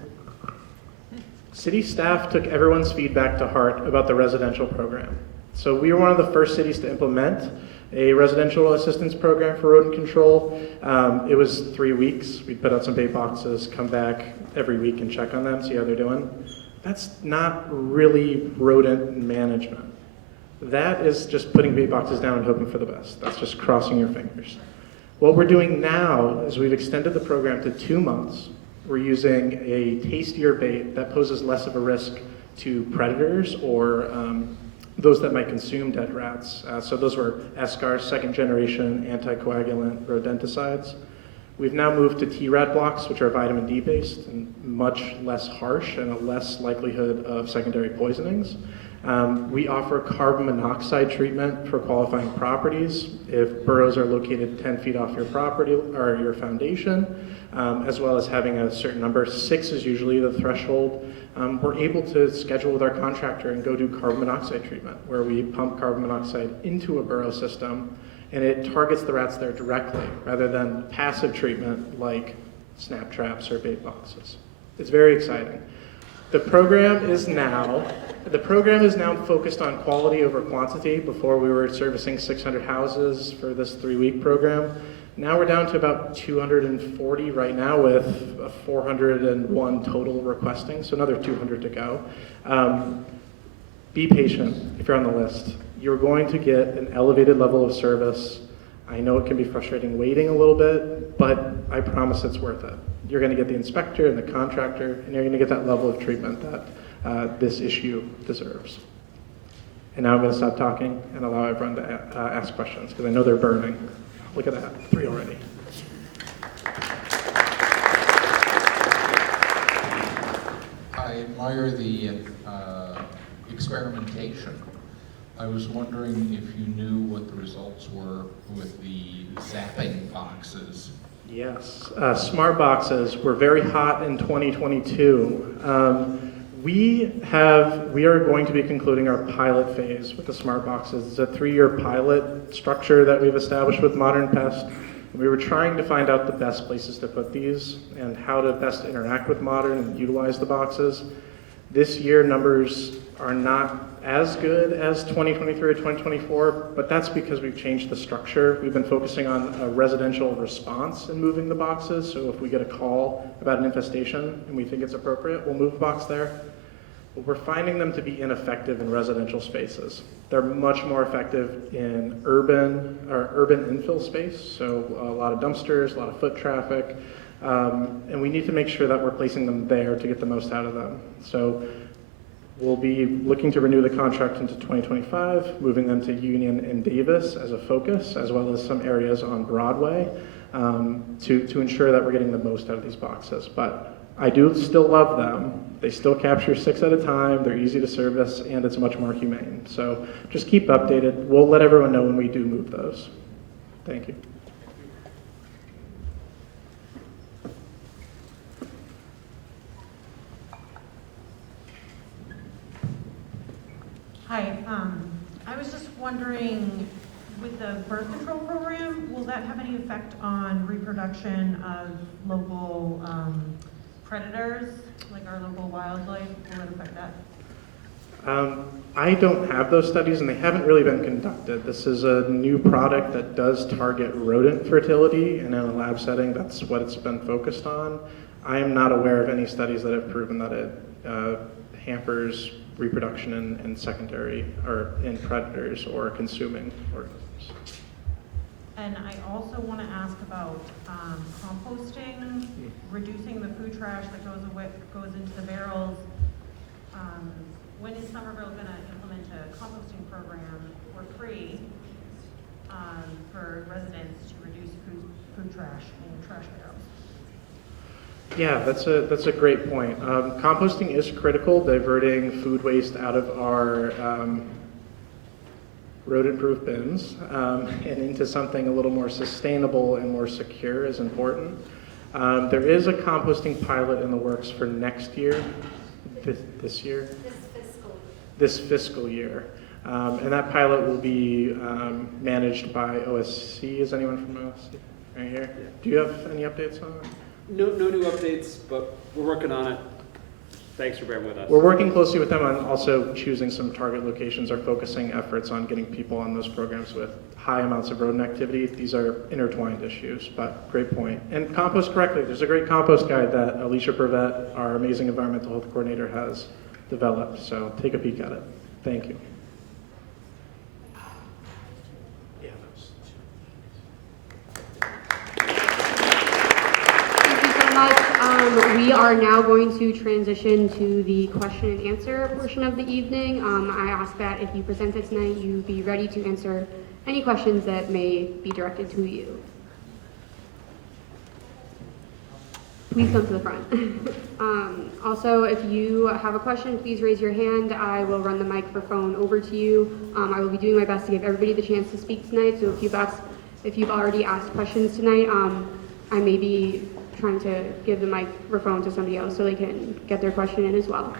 city staff took everyone's feedback to heart about the residential program. So we were one of the first cities to implement a residential assistance program for rodent control. It was 3 weeks. We'd put out some bait boxes, come back every week and check on them, see how they're doing. That's not really rodent management. That is just putting bait boxes down and hoping for the best. That's just crossing your fingers. What we're doing now is we've extended the program to 2 months. We're using a tastier bait that poses less of a risk to predators or those that might consume dead rats. So those were Escar, second generation anticoagulant rodenticides. We've now moved to T-Rat blocks, which are vitamin D based and much less harsh and a less likelihood of secondary poisonings. We offer carbon monoxide treatment for qualifying properties if burrows are located 10 feet off your property or your foundation, as well as having a certain number. 6 is usually the threshold. We're able to schedule with our contractor and go do carbon monoxide treatment, where we pump carbon monoxide into a burrow system, and it targets the rats there directly, rather than passive treatment like snap traps or bait boxes. It's very exciting. The program is now focused on quality over quantity. Before we were servicing 600 houses for this 3-week program. Now we're down to about 240 right now with 401 total requesting, so another 200 to go. Be patient if you're on the list. You're going to get an elevated level of service. I know it can be frustrating waiting a little bit, but I promise it's worth it. You're going to get the inspector and the contractor, and you're going to get that level of treatment that this issue deserves. And now I'm going to stop talking and allow everyone to ask questions, because I know they're burning. Look at that, 3 already. I admire the experimentation. I was wondering if you knew what the results were with the zapping boxes. Yes, smart boxes were very hot in 2022. We are going to be concluding our pilot phase with the smart boxes. It's a 3-year pilot structure that we've established with Modern Pest. We were trying to find out the best places to put these and how to best interact with Modern and utilize the boxes. This year, numbers are not as good as 2023 or 2024, but that's because we've changed the structure. We've been focusing on a residential response in moving the boxes. So if we get a call about an infestation and we think it's appropriate, we'll move the box there. But we're finding them to be ineffective in residential spaces. They're much more effective in urban infill space, so a lot of dumpsters, a lot of foot traffic, and we need to make sure that we're placing them there to get the most out of them. So we'll be looking to renew the contract into 2025, moving them to Union and Davis as a focus, as well as some areas on Broadway, to ensure that we're getting the most out of these boxes. But I do still love them. They still capture 6 at a time. They're easy to service, and it's much more humane. So just keep updated. We'll let everyone know when we do move those. Thank you. Hi, I was just wondering, with the birth control program, will that have any effect on reproduction of local predators, like our local wildlife? Will it affect that? I don't have those studies, and they haven't really been conducted. This is a new product that does target rodent fertility, and in a lab setting, that's what it's been focused on. I am not aware of any studies that have proven that it hampers reproduction in secondary or in predators or consuming organisms. And I also want to ask about composting, reducing the food trash that goes into the barrels. When is Somerville going to implement a composting program for free for residents to reduce food trash in trash barrels? Yeah, that's a great point. Composting is critical, diverting food waste out of our rodent-proof bins and into something a little more sustainable and more secure is important. There is a composting pilot in the works for next year, this year? This fiscal year. And that pilot will be managed by OSC. Is anyone from OSC right here? Do you have any updates on that? No new updates, but we're working on it. Thanks for bearing with us. We're working closely with them on also choosing some target locations or focusing efforts on getting people on those programs with high amounts of rodent activity. These are intertwined issues, but great point. And compost correctly. There's a great compost guide that Alicia Purvett, our amazing environmental health coordinator, has developed. So take a peek at it. Thank you. We are now going to transition to the question and answer portion of the evening. I ask that if you presented tonight, you be ready to answer any questions that may be directed to you. Please come to the front. Also, if you have a question, please raise your hand. I will run the microphone over to you. I will be doing my best to give everybody the chance to speak tonight. So if you've already asked questions tonight, I may be trying to give the microphone to somebody else so they can get their question in as well.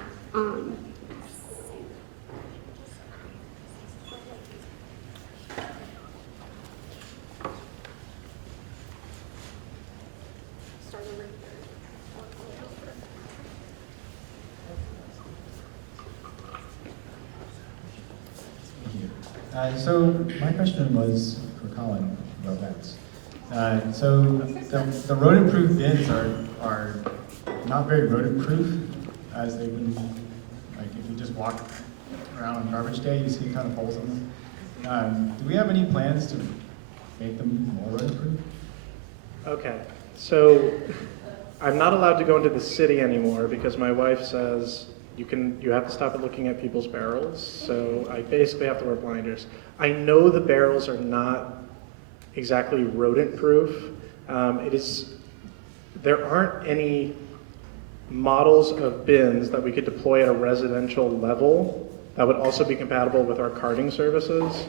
So my question was for Colin about that. So the rodent-proof bins are not very rodent-proof, as they've been, like if you just walk around on garbage day, you see kind of holes in them. Do we have any plans to make them more rodent-proof? Okay, so I'm not allowed to go into the city anymore because my wife says you have to stop looking at people's barrels, so I basically have to wear blinders. I know the barrels are not exactly rodent-proof. There aren't any models of bins that we could deploy at a residential level that would also be compatible with our carting services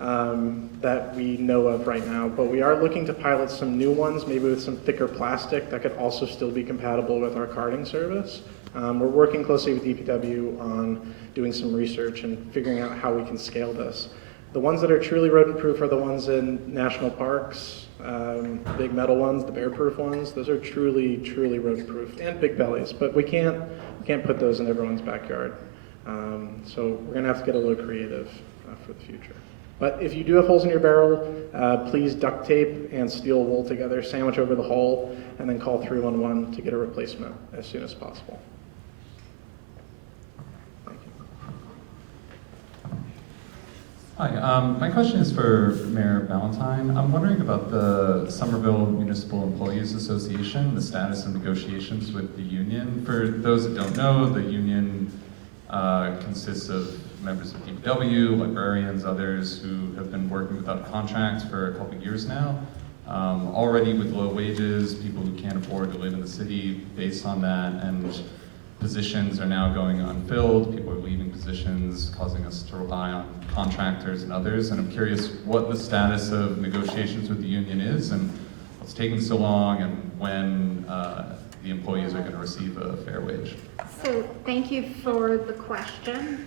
that we know of right now. But we are looking to pilot some new ones, maybe with some thicker plastic that could also still be compatible with our carting service. We're working closely with DPW on doing some research and figuring out how we can scale this. The ones that are truly rodent-proof are the ones in national parks, big metal ones, the bear-proof ones. Those are truly, truly rodent-proof, and big bellies. But we can't put those in everyone's backyard. So we're gonna have to get a little creative for the future. But if you do have holes in your barrel, please duct tape and steel wool together, sandwich over the hole, and then call 311 to get a replacement as soon as possible. Hi, my question is for Mayor Valentine. I'm wondering about the Somerville Municipal Employees Association, the status of negotiations with the union. For those that don't know, the union consists of members of DPW, librarians, others who have been working without contracts for a couple of years now. Already with low wages, people who can't afford to live in the city based on that, and positions are now going unfilled, people are leaving positions, causing us to rely on contractors and others, and I'm curious what the status of negotiations with the union is and what's taking so long and when the employees are going to receive a fair wage. So thank you for the question.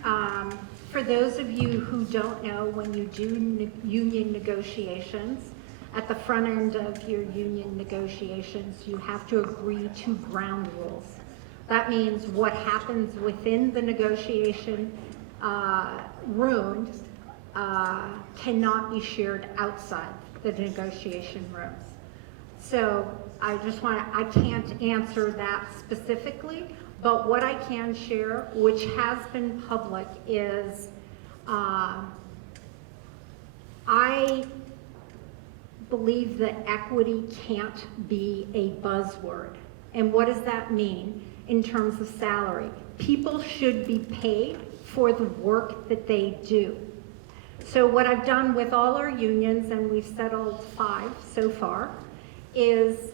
For those of you who don't know, when you do union negotiations, at the front end of your union negotiations, you have to agree to ground rules. That means what happens within the negotiation room cannot be shared outside the negotiation rooms. So I can't answer that specifically, but what I can share, which has been public, is I believe that equity can't be a buzzword. And what does that mean in terms of salary? People should be paid for the work that they do. So what I've done with all our unions, and we've settled 5 so far, is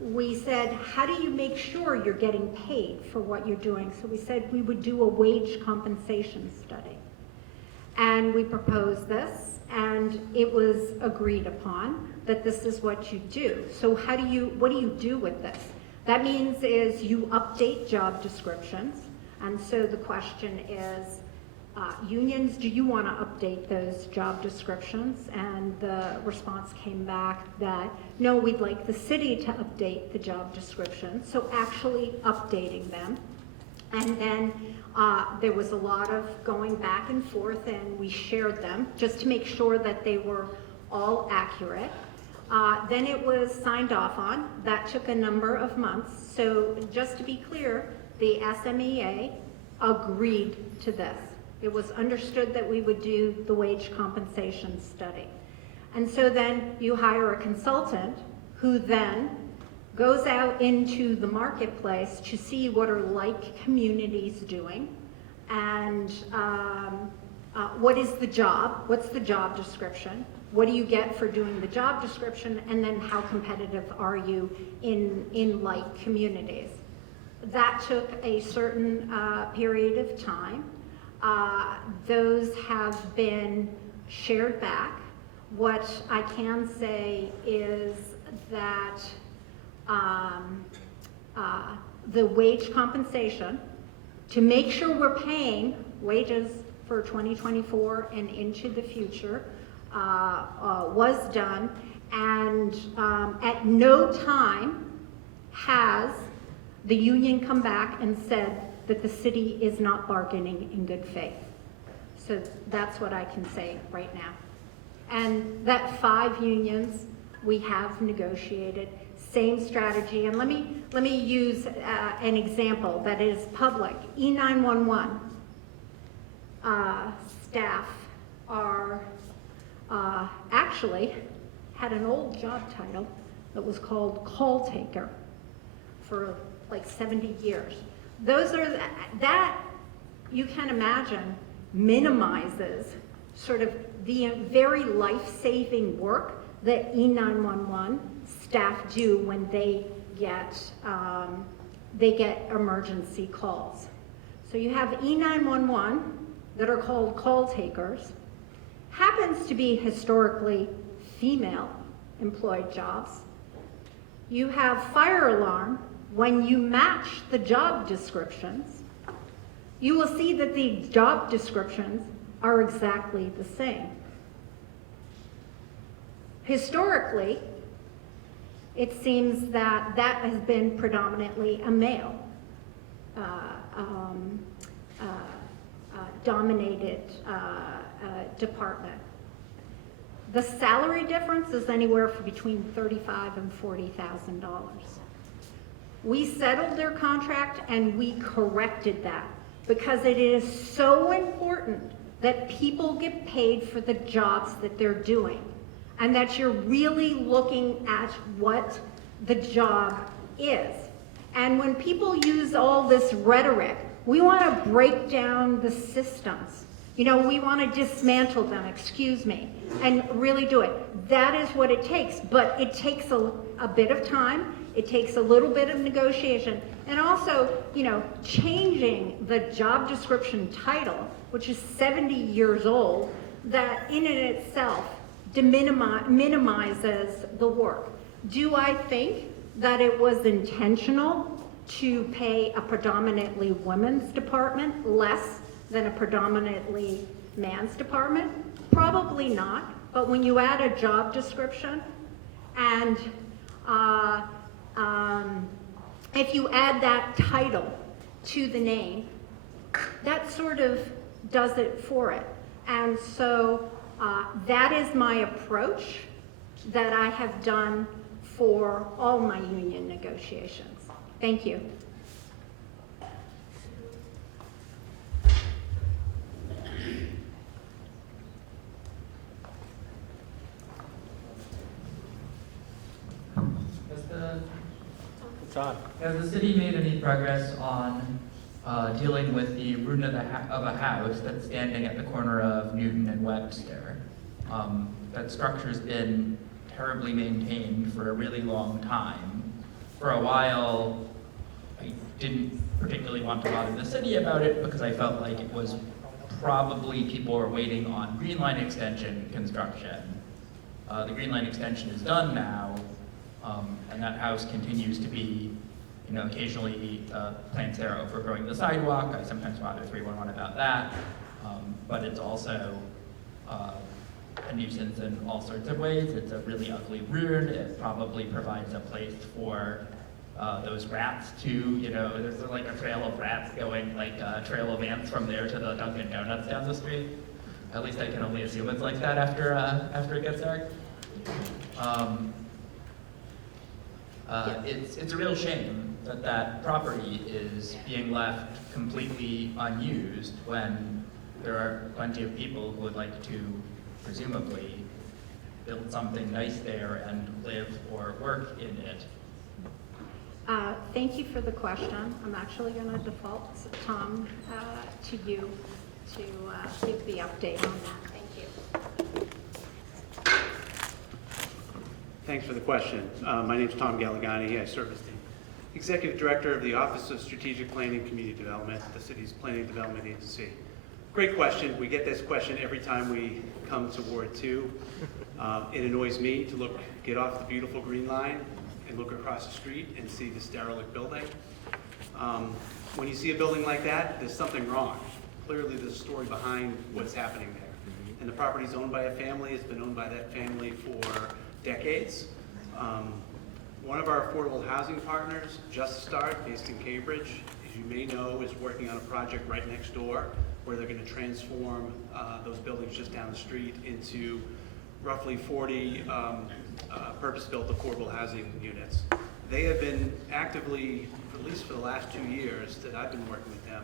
we said, how do you make sure you're getting paid for what you're doing? So we said we would do a wage compensation study. And we proposed this, and it was agreed upon that this is what you do. So what do you do with this? That means is you update job descriptions. And so the question is, unions, do you want to update those job descriptions? And the response came back that, no, we'd like the city to update the job descriptions. So actually updating them. And then there was a lot of going back and forth, and we shared them just to make sure that they were all accurate. Then it was signed off on. That took a number of months. So just to be clear, the SMEA agreed to this. It was understood that we would do the wage compensation study. And so then you hire a consultant who then goes out into the marketplace to see what are like communities doing, and what is the job, what's the job description, what do you get for doing the job description, and then how competitive are you in like communities. That took a certain period of time. Those have been shared back. What I can say is that the wage compensation, to make sure we're paying wages for 2024 and into the future, was done, and at no time has the union come back and said that the city is not bargaining in good faith. So that's what I can say right now. And that 5 unions we have negotiated, same strategy. And let me use an example that is public. E911 staff are actually had an old job title that was called call taker for like 70 years. Those are, that you can imagine minimizes sort of the very life-saving work that E911 staff do when they get emergency calls. So you have E911 that are called call takers, happens to be historically female employed jobs. You have fire alarm. When you match the job descriptions, you will see that the job descriptions are exactly the same. Historically, it seems that that has been predominantly a male dominated department. The salary difference is anywhere from between $35,000 and $40,000. We settled their contract and we corrected that because it is so important that people get paid for the jobs that they're doing and that you're really looking at what the job is. And when people use all this rhetoric, we want to break down the systems. You know, we want to dismantle them, excuse me, and really do it. That is what it takes, but it takes a bit of time. It takes a little bit of negotiation, and also, you know, changing the job description title, which is 70 years old, that in and itself minimizes the work. Do I think that it was intentional to pay a predominantly women's department less than a predominantly man's department? Probably not, but when you add a job description and if you add that title to the name, that sort of does it for it. And so that is my approach that I have done for all my union negotiations. Thank you. Has the city made any progress on dealing with the ruin of a house that's standing at the corner of Newton and Webster? That structure's been terribly maintained for a really long time. For a while, I didn't particularly want to bother the city about it because I felt like it was probably people were waiting on Green Line extension construction. The Green Line extension is done now, and that house continues to be, occasionally plants there overgrowing the sidewalk. I sometimes bother 311 about that, but it's also a nuisance in all sorts of ways. It's a really ugly ruin. It probably provides a place for those rats to, there's like a trail of rats going, like a trail of ants from there to the Dunkin' Donuts down the street. At least I can only assume it's like that after it gets dark. It's a real shame that that property is being left completely unused when there are plenty of people who would like to presumably build something nice there and live or work in it. Thank you for the question. I'm actually going to default, Tom, to you to give the update on that. Thank you. Thanks for the question. My name is Tom Galligani. I serve as the Executive Director of the Office of Strategic Planning and Community Development at the city's Planning Development Agency. Great question. We get this question every time we come to Ward 2. It annoys me to get off the beautiful Green Line and look across the street and see this derelict building. When you see a building like that, there's something wrong. Clearly there's a story behind what's happening there. And the property is owned by a family. It's been owned by that family for decades. One of our affordable housing partners, Just Start, based in Cambridge, as you may know, is working on a project right next door where they're going to transform those buildings just down the street into roughly 40 purpose-built affordable housing units. They have been actively, at least for the last 2 years that I've been working with them,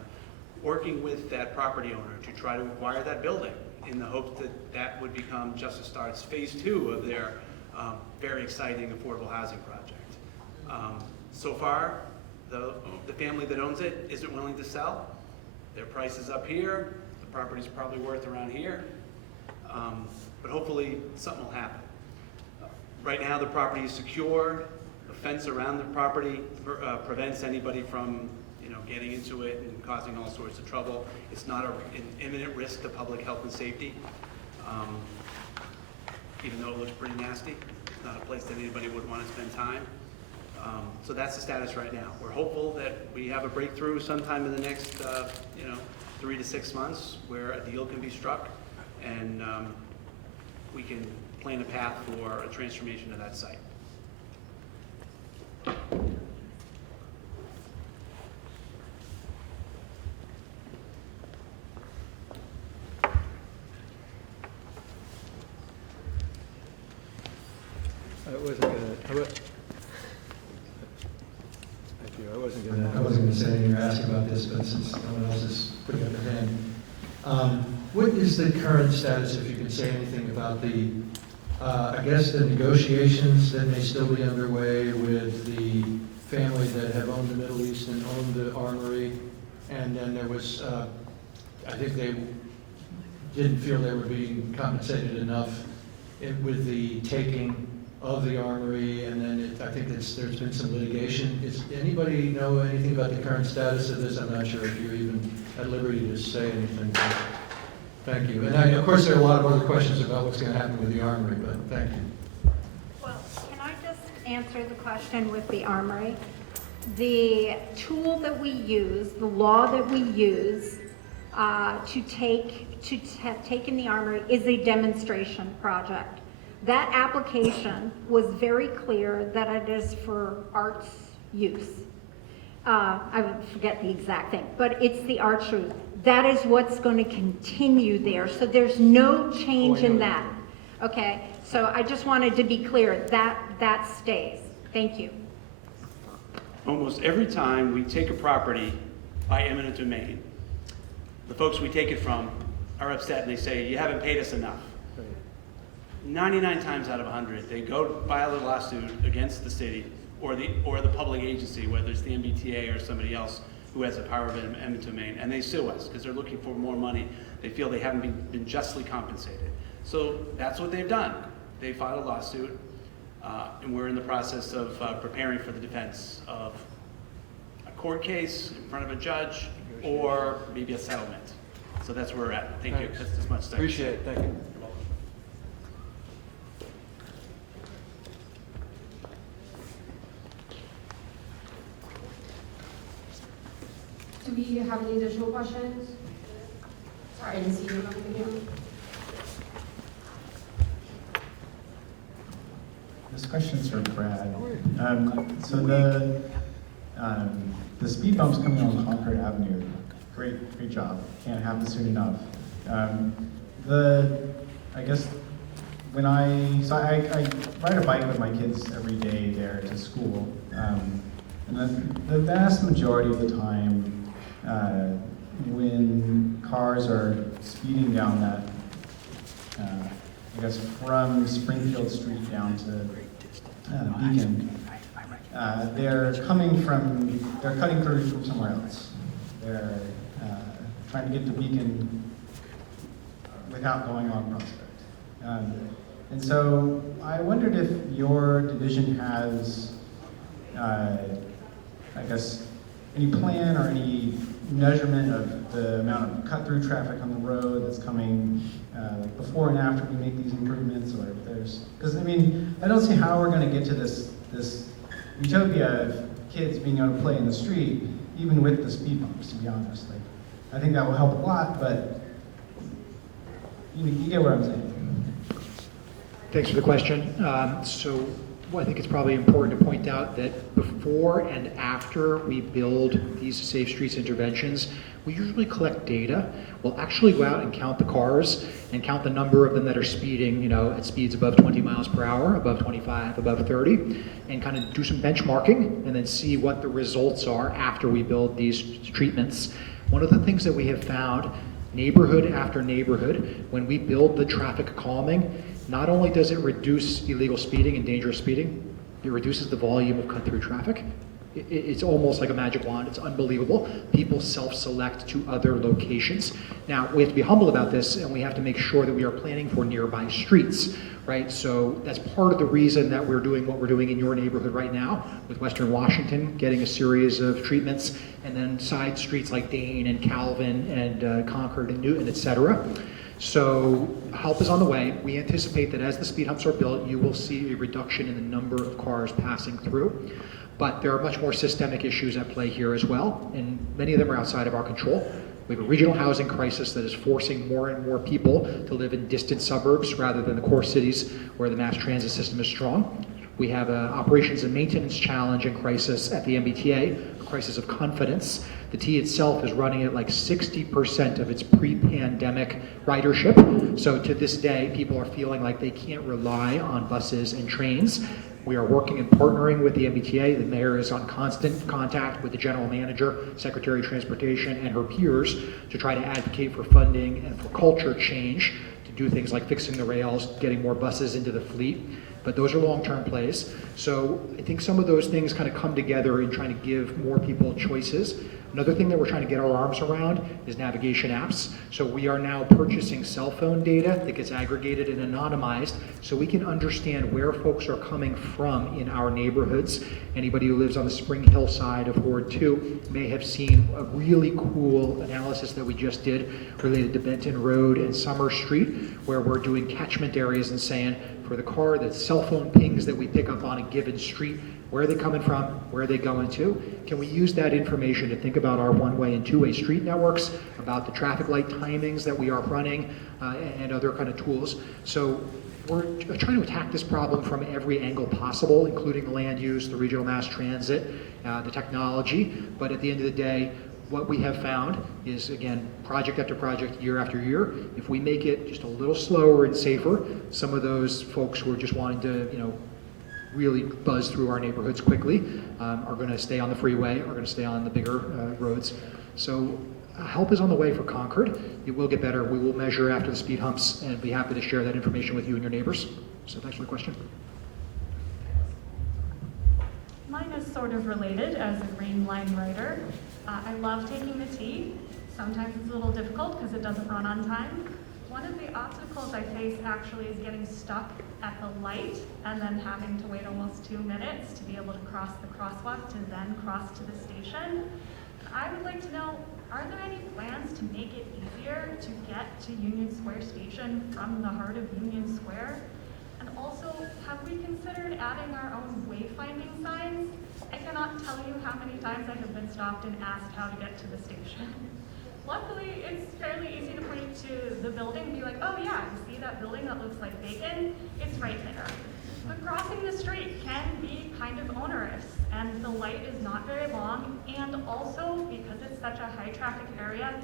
working with that property owner to try to acquire that building in the hopes that that would become Justice Start's phase 2 of their very exciting affordable housing project. So far, the family that owns it isn't willing to sell. Their price is up here. The property's probably worth around here. But hopefully something will happen. Right now the property is secure. The fence around the property prevents anybody from getting into it and causing all sorts of trouble. It's not an imminent risk to public health and safety, even though it looks pretty nasty. It's not a place that anybody would want to spend time. So that's the status right now. We're hopeful that we have a breakthrough sometime in the next 3 to 6 months where a deal can be struck and we can plan a path for a transformation of that site. I wasn't going to say anything or ask about this, but since no one else is putting up their hand. What is the current status, if you can say anything about the, I guess the negotiations that may still be underway with the family that have owned the Middle East and owned the armory, and then there was, I think they didn't feel they were being compensated enough with the taking of the armory, and then I think there's been some litigation. Does anybody know anything about the current status of this? I'm not sure if you're even at liberty to say anything. Thank you. And of course, there are a lot of other questions about what's going to happen with the armory, but thank you. Well, can I just answer the question with the armory? the tool that we use, the law that we use to have taken the armory is a demonstration project. That application was very clear that it is for arts use. I would forget the exact thing, but it's the arts use. That is what's going to continue there. So there's no change in that. Okay, so I just wanted to be clear that that stays. Thank you. Almost every time we take a property by eminent domain, the folks we take it from are upset and they say, you haven't paid us enough. 99 times out of 100, they go file a lawsuit against the city or the public agency, whether it's the MBTA or somebody else who has the power of eminent domain, and they sue us because they're looking for more money. They feel they haven't been justly compensated. So that's what they've done. They filed a lawsuit, and we're in the process of preparing for the defense of a court case in front of a judge or maybe a settlement. So that's where we're at. Thank you. That's as much as I can Appreciate it. Thank you. Do we have any additional questions? Sorry, I didn't see you on the video. This question's for Brad. So the speed bumps coming on Concord Avenue, great job. Can't happen soon enough. I guess when I ride a bike with my kids every day there to school, and the vast majority of the time, when cars are speeding down that, I guess from Springfield Street down to Beacon, they're cutting through from somewhere else. They're trying to get to Beacon without going on Prospect. And so I wondered if your division has, I guess, any plan or any measurement of the amount of cut-through traffic on the road that's coming like before and after we make these improvements, or if there's, because I mean, I don't see how we're going to get to this utopia of kids being able to play in the street, even with the speed bumps, to be honest. Like, I think that will help a lot, but you get what I'm saying. Thanks for the question. I think it's probably important to point out that before and after we build these safe streets interventions, we usually collect data. We'll actually go out and count the cars and count the number of them that are speeding, at speeds above 20 miles per hour, above 25, above 30, and kind of do some benchmarking and then see what the results are after we build these treatments. One of the things that we have found, neighborhood after neighborhood, when we build the traffic calming, not only does it reduce illegal speeding and dangerous speeding, it reduces the volume of cut-through traffic. It's almost like a magic wand. It's unbelievable. People self-select to other locations. Now, we have to be humble about this, and we have to make sure that we are planning for nearby streets, right? So that's part of the reason that we're doing what we're doing in your neighborhood right now with Western Washington, getting a series of treatments, and then side streets like Dane and Calvin and Concord and Newton, et cetera. So help is on the way. We anticipate that as the speed humps are built, you will see a reduction in the number of cars passing through. But there are much more systemic issues at play here as well, and many of them are outside of our control. We have a regional housing crisis that is forcing more and more people to live in distant suburbs rather than the core cities where the mass transit system is strong. We have an operations and maintenance challenge and crisis at the MBTA, a crisis of confidence. The T itself is running at like 60% of its pre-pandemic ridership. So to this day, people are feeling like they can't rely on buses and trains. We are working and partnering with the MBTA. The mayor is on constant contact with the general manager, Secretary of Transportation, and her peers to try to advocate for funding and for culture change, to do things like fixing the rails, getting more buses into the fleet. But those are long-term plays. So I think some of those things kind of come together in trying to give more people choices. Another thing that we're trying to get our arms around is navigation apps. So we are now purchasing cell phone data that gets aggregated and anonymized so we can understand where folks are coming from in our neighborhoods. Anybody who lives on the Spring Hill side of Ward 2 may have seen a really cool analysis that we just did related to Benton Road and Summer Street, where we're doing catchment areas and saying, for the car, the cell phone pings that we pick up on a given street, Where are they coming from? Where are they going to? Can we use that information to think about our one-way and two-way street networks, about the traffic light timings that we are running, and other kind of tools? So we're trying to attack this problem from every angle possible, including the land use, the regional mass transit, the technology. But at the end of the day, what we have found is, again, project after project, year after year, if we make it just a little slower and safer, some of those folks who are just wanting to, really buzz through our neighborhoods quickly are going to stay on the freeway, are going to stay on the bigger roads. So help is on the way for Concord. It will get better. We will measure after the speed humps and be happy to share that information with you and your neighbors. So thanks for the question. Mine is sort of related as a Green Line rider. I love taking the T. Sometimes it's a little difficult because it doesn't run on time. One of the obstacles I face actually is getting stuck at the light and then having to wait almost 2 minutes to be able to cross the crosswalk to then cross to the station. I would like to know, are there any plans to make it easier to get to Union Square Station from the heart of Union Square? And also, have we considered adding our own wayfinding signs? I cannot tell you how many times I have been stopped and asked how to get to the station. Luckily, it's fairly easy to point to the building and be like, oh yeah, you see that building that looks like bacon? It's right there. But crossing the street can be kind of onerous, and the light is not very long, and also, because it's such a high traffic area,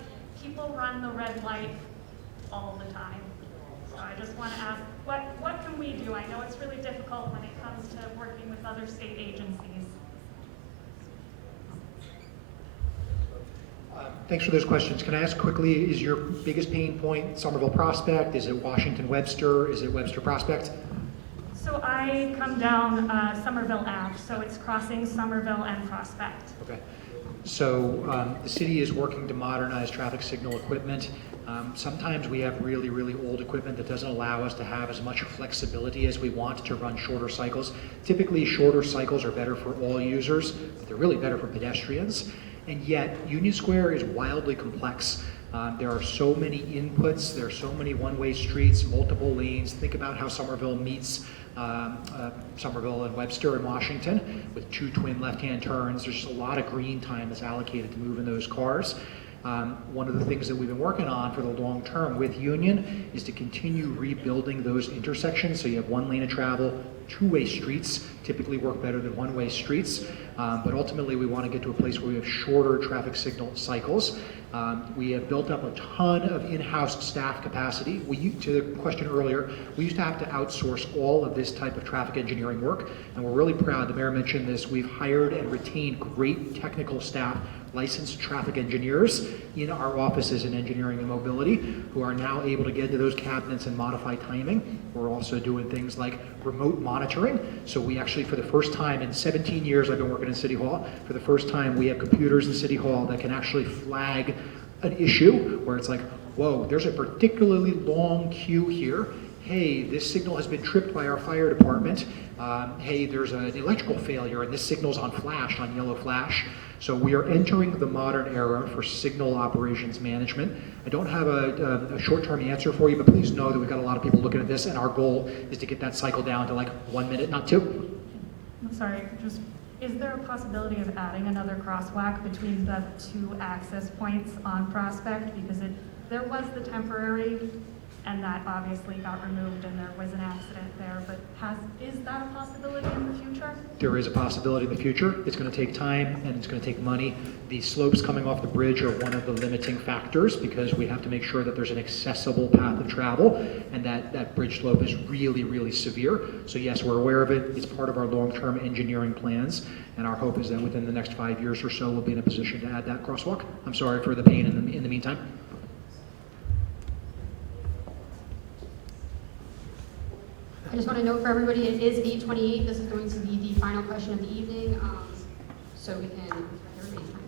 people run the red light all the time. So I just want to ask, what can we do? I know it's really difficult when it comes to working with other state agencies. Thanks for those questions. Can I ask quickly, is your biggest pain point Somerville Prospect? Is it Washington Webster? Is it Webster Prospect? So I come down Somerville Ave, so it's crossing Somerville and Prospect. Okay. So the city is working to modernize traffic signal equipment. Sometimes we have really, really old equipment that doesn't allow us to have as much flexibility as we want to run shorter cycles. Typically, shorter cycles are better for all users, but they're really better for pedestrians. And yet, Union Square is wildly complex. There are so many inputs, there are so many one-way streets, multiple lanes. Think about how Somerville meets Somerville and Webster and Washington with 2 twin left-hand turns. There's just a lot of green time that's allocated to move in those cars. One of the things that we've been working on for the long term with Union is to continue rebuilding those intersections so you have 1 lane of travel, 2-way streets typically work better than 1-way streets, but ultimately we want to get to a place where we have shorter traffic signal cycles. We have built up a ton of in-house staff capacity. To the question earlier, we used to have to outsource all of this type of traffic engineering work, and we're really proud, the mayor mentioned this, we've hired and retained great technical staff, licensed traffic engineers in our offices in engineering and mobility who are now able to get into those cabinets and modify timing. We're also doing things like remote monitoring. So we actually, for the first time in 17 years I've been working in City Hall, for the first time we have computers in City Hall that can actually flag an issue where it's like, whoa, there's a particularly long queue here. Hey, this signal has been tripped by our fire department. Hey, there's an electrical failure and this signal's on flash, on yellow flash. So we are entering the modern era for signal operations management. I don't have a short-term answer for you, but please know that we've got a lot of people looking at this, and our goal is to get that cycle down to like 1 minute, not 2. I'm sorry, is there a possibility of adding another crosswalk between the 2 access points on Prospect? Because there was the temporary, and that obviously got removed and there was an accident there, but is that a possibility in the future? There is a possibility in the future. It's going to take time and it's going to take money. The slopes coming off the bridge are one of the limiting factors because we have to make sure that there's an accessible path of travel and that bridge slope is really, really severe. So yes, we're aware of it. It's part of our long-term engineering plans, and our hope is that within the next 5 years or so, we'll be in a position to add that crosswalk. I'm sorry for the pain in the meantime. I just want to note for everybody, it is 8:28. This is going to be the final question of the evening, so we can respect everybody's time.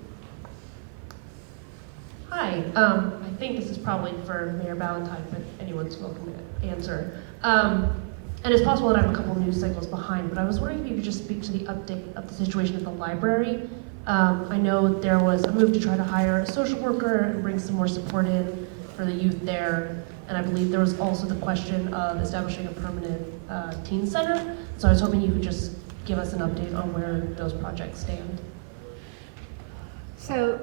Hi, I think this is probably for Mayor Ballantyne, but anyone's welcome to answer. And it's possible that I'm a couple news cycles behind, but I was wondering if you could just speak to the update of the situation at the library. I know there was a move to try to hire a social worker and bring some more support in for the youth there. And I believe there was also the question of establishing a permanent teen center. So I was hoping you could just give us an update on where those projects stand? So,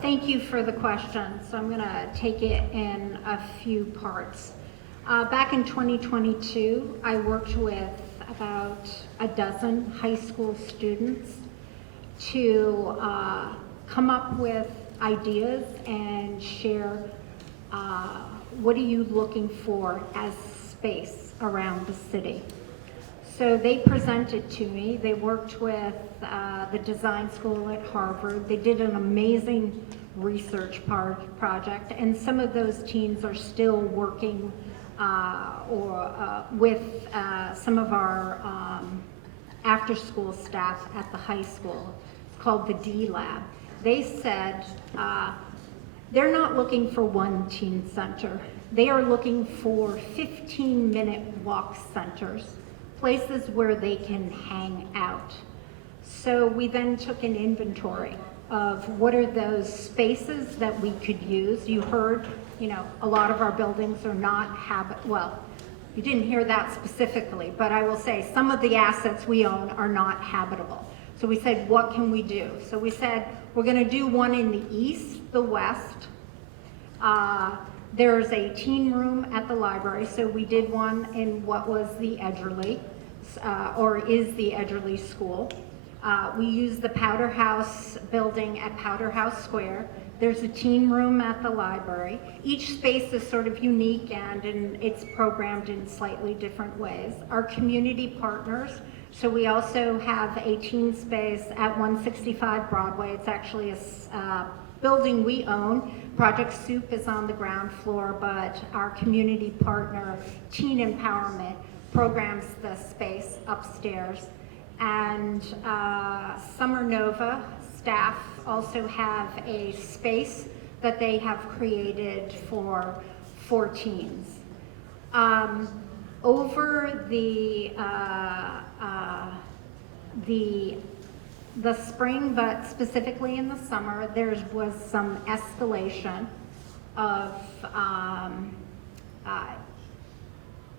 thank you for the question. So I'm gonna take it in a few parts. Back in 2022, I worked with about a dozen high school students to come up with ideas and share what are you looking for as space around the city. So they presented to me. They worked with the design school at Harvard. They did an amazing research project, and some of those teams are still working with some of our after-school staff at the high school. It's called the D Lab. They said they're not looking for one teen center. They are looking for 15-minute walk centers, places where they can hang out. So we then took an inventory of what are those spaces that we could use. You heard, a lot of our buildings are not well, you didn't hear that specifically, but I will say some of the assets we own are not habitable. So we said, what can we do? So we said, we're gonna do one in the east, the west. There's a teen room at the library, so we did one in what was the Edgerly, or is the Edgerly School. We used the Powder House building at Powder House Square. There's a teen room at the library. Each space is sort of unique and it's programmed in slightly different ways. Our community partners, so we also have a teen space at 165 Broadway. It's actually a building we own. Project Soup is on the ground floor, but our community partner, Teen Empowerment, programs the space upstairs. And Summer Nova staff also have a space that they have created for teens. Over the spring, but specifically in the summer, there was some escalation of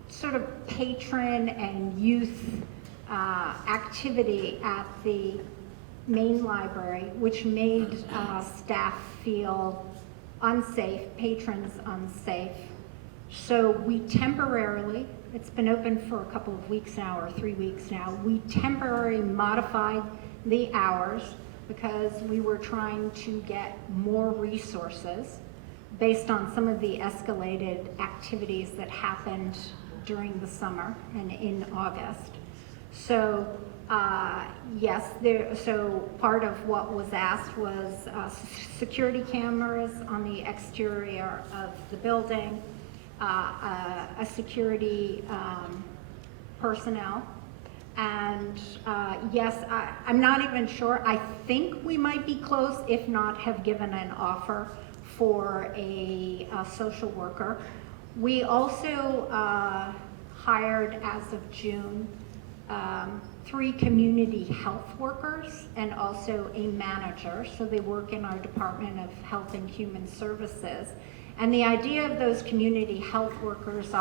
sort of patron and youth activity at the main library, which made staff feel unsafe, patrons unsafe. So we temporarily, it's been open for a couple of weeks now, or 3 weeks now, we temporarily modified the hours because we were trying to get more resources based on some of the escalated activities that happened during the summer and in August. So yes, so part of what was asked was security cameras on the exterior of the building, a security personnel, and yes, I'm not even sure. I think we might be close, if not have given an offer for a social worker. We also hired, as of June, 3 community health workers and also a manager. So they work in our Department of Health and Human Services. And the idea of those community health workers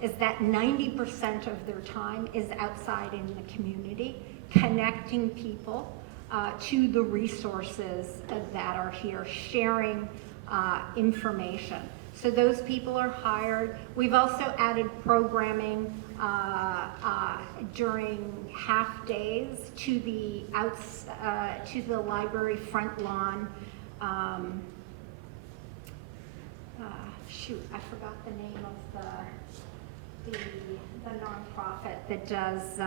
is that 90% of their time is outside in the community, connecting people to the resources that are here, sharing information. So those people are hired. We've also added programming during half days to the library front lawn. Shoot, I forgot the name of the nonprofit that does.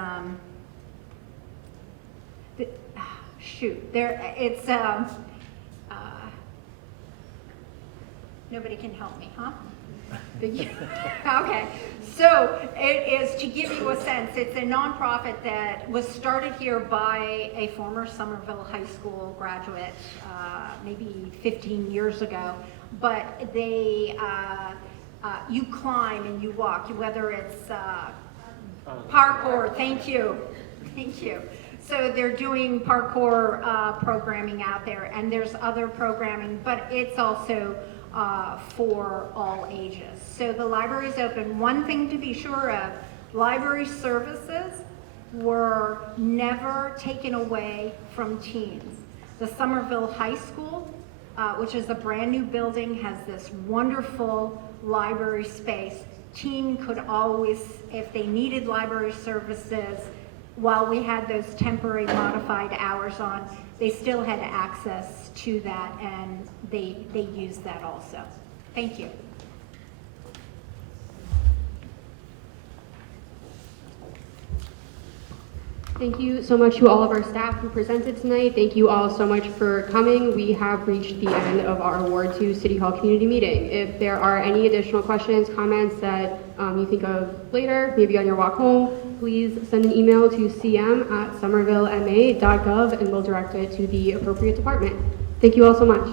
It's nobody can help me, huh? Okay, so it is, to give you a sense, it's a nonprofit that was started here by a former Somerville High School graduate, maybe 15 years ago. But they, you climb and you walk, whether it's parkour, thank you. So they're doing parkour programming out there, and there's other programming, but it's also for all ages. So the library is open. One thing to be sure of, library services were never taken away from teens. The Somerville High School, which is a brand new building, has this wonderful library space. Teen could always, if they needed library services, while we had those temporary modified hours on, they still had access to that, and they used that also. Thank you. Thank you so much to all of our staff who presented tonight. Thank you all so much for coming. We have reached the end of our Ward 2 City Hall Community Meeting. If there are any additional questions, comments that you think of later, maybe on your walk home, please send an email to cm@somervillema.gov and we'll direct it to the appropriate department. Thank you all so much.